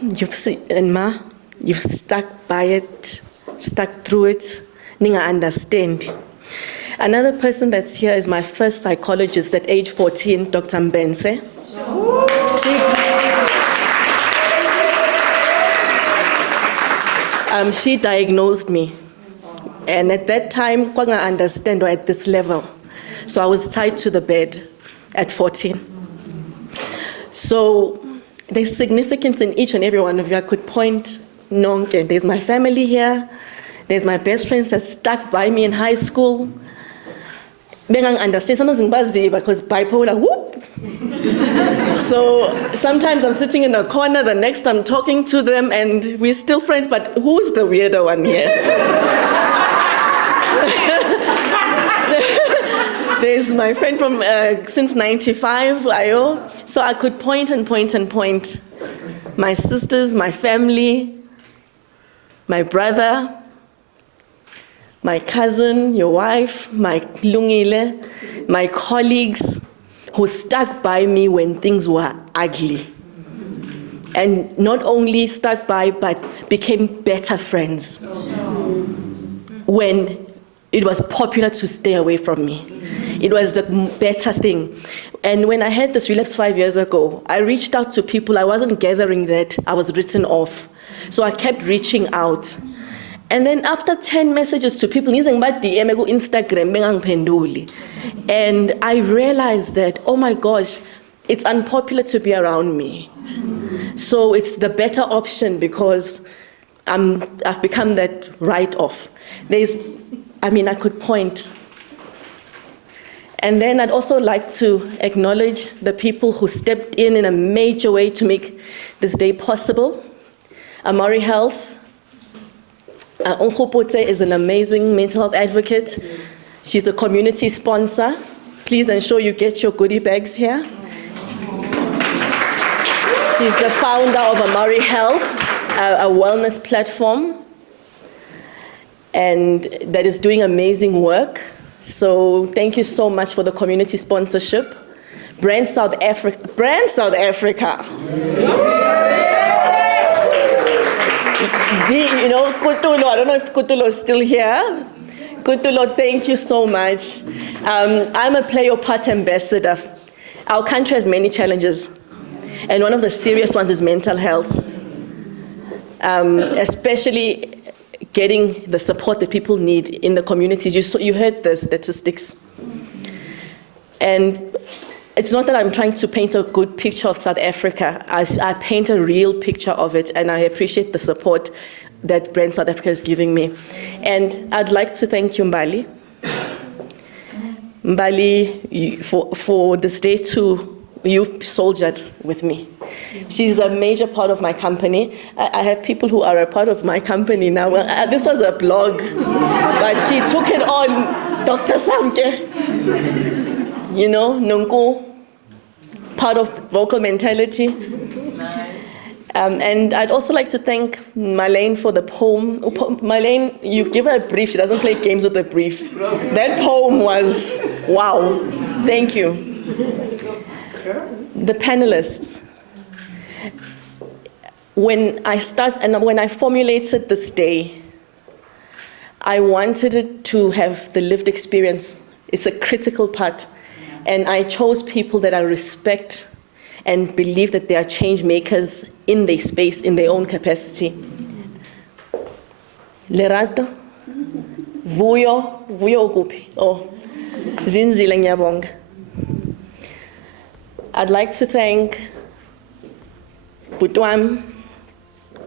you've stuck by it, stuck through it, ninga understand. Another person that's here is my first psychologist at age 14, Dr. Mbense. She diagnosed me. And at that time, I didn't understand at this level. So I was tied to the bed at 14. So there's significance in each and every one of you. I could point, there's my family here. There's my best friends that stuck by me in high school. I understand sometimes because bipolar, whoop. So sometimes I'm sitting in a corner, the next I'm talking to them, and we're still friends, but who's the weirdo one here? There's my friend from since 95, Ayo. So I could point and point and point. My sisters, my family, my brother, my cousin, your wife, my Lungile, my colleagues who stuck by me when things were ugly. And not only stuck by, but became better friends when it was popular to stay away from me. It was the better thing. And when I had this relapse 5 years ago, I reached out to people. I wasn't gathering that. I was written off. So I kept reaching out. And then after 10 messages to people, Instagram, and I realized that, oh my gosh, it's unpopular to be around me. So it's the better option because I've become that write-off. I could point. And then I'd also like to acknowledge the people who stepped in a major way to make this day possible. Amari Health. Ngcobo is an amazing mental health advocate. She's a community sponsor. Please ensure you get your goodie bags here. She's the founder of Amari Health, a wellness platform, and that is doing amazing work. So thank you so much for the community sponsorship. Brand South Africa. Kutulo, I don't know if Kutulo is still here. Kutulo, thank you so much. I'm a Play Your Part ambassador. Our country has many challenges, and one of the serious ones is mental health, especially getting the support that people need in the communities. You heard the statistics. And it's not that I'm trying to paint a good picture of South Africa. I paint a real picture of it, and I appreciate the support that Brand South Africa is giving me. And I'd like to thank you, Mbali. Mbali, for this day too, you've soldiered with me. She's a major part of my company. I have people who are a part of my company now. Well, this was a blog, but she took it on, Dr. Samke. Nonku, part of Vocal Mentality. And I'd also like to thank Marlene for the poem. Marlene, you give her a brief. She doesn't play games with a brief. That poem was, wow. Thank you. The panelists. When I formulated this day, I wanted it to have the lived experience. It's a critical part. And I chose people that I respect and believe that they are change makers in their space, in their own capacity. Lerato, vuyo kuphi. Oh, zinzile ngiyabonga. I'd like to thank Butwam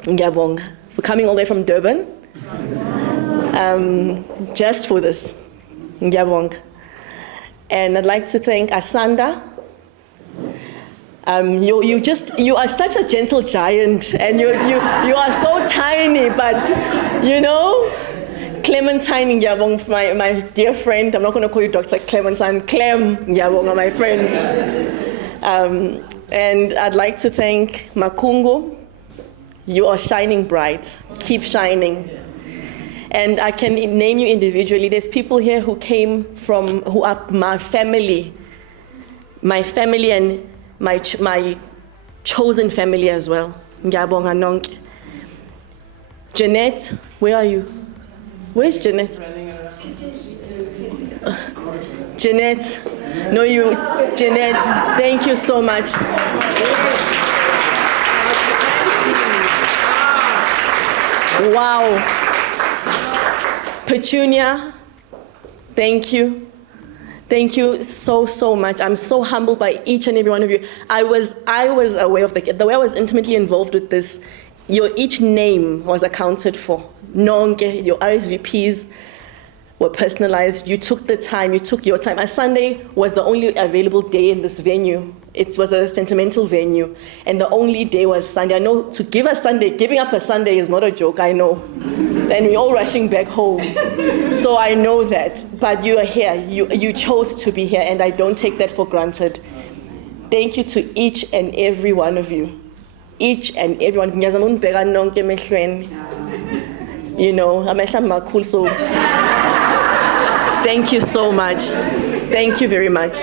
ngiyabonga for coming all the way from Durban, just for this. Ngiyabonga. And I'd like to thank Asanda. You are such a gentle giant, and you are so tiny, but Clementine Ngiyabonga, my dear friend. I'm not going to call you Dr. Clementine. Clem Ngiyabonga, my friend. And I'd like to thank Makungo. You are shining bright. Keep shining. And I can name you individually. There's people here who are my family and my chosen family as well. Ngiyabonga nonke. Jeanette, where are you? Where's Jeanette? Jeanette, Jeanette, thank you so much. Wow. Petunia, thank you. Thank you so much. I'm so humbled by each and every one of you. I was aware of the way I was intimately involved with this. Each name was accounted for. Nonke, your RSVPs were personalized. You took the time, you took your time. Sunday was the only available day in this venue. It was a sentimental venue, and the only day was Sunday. I know to give a Sunday, giving up a Sunday is not a joke, I know. And we're all rushing back home. So I know that, but you are here. You chose to be here, and I don't take that for granted. Thank you to each and every one of you. Each and every one. So thank you so much. Thank you very much.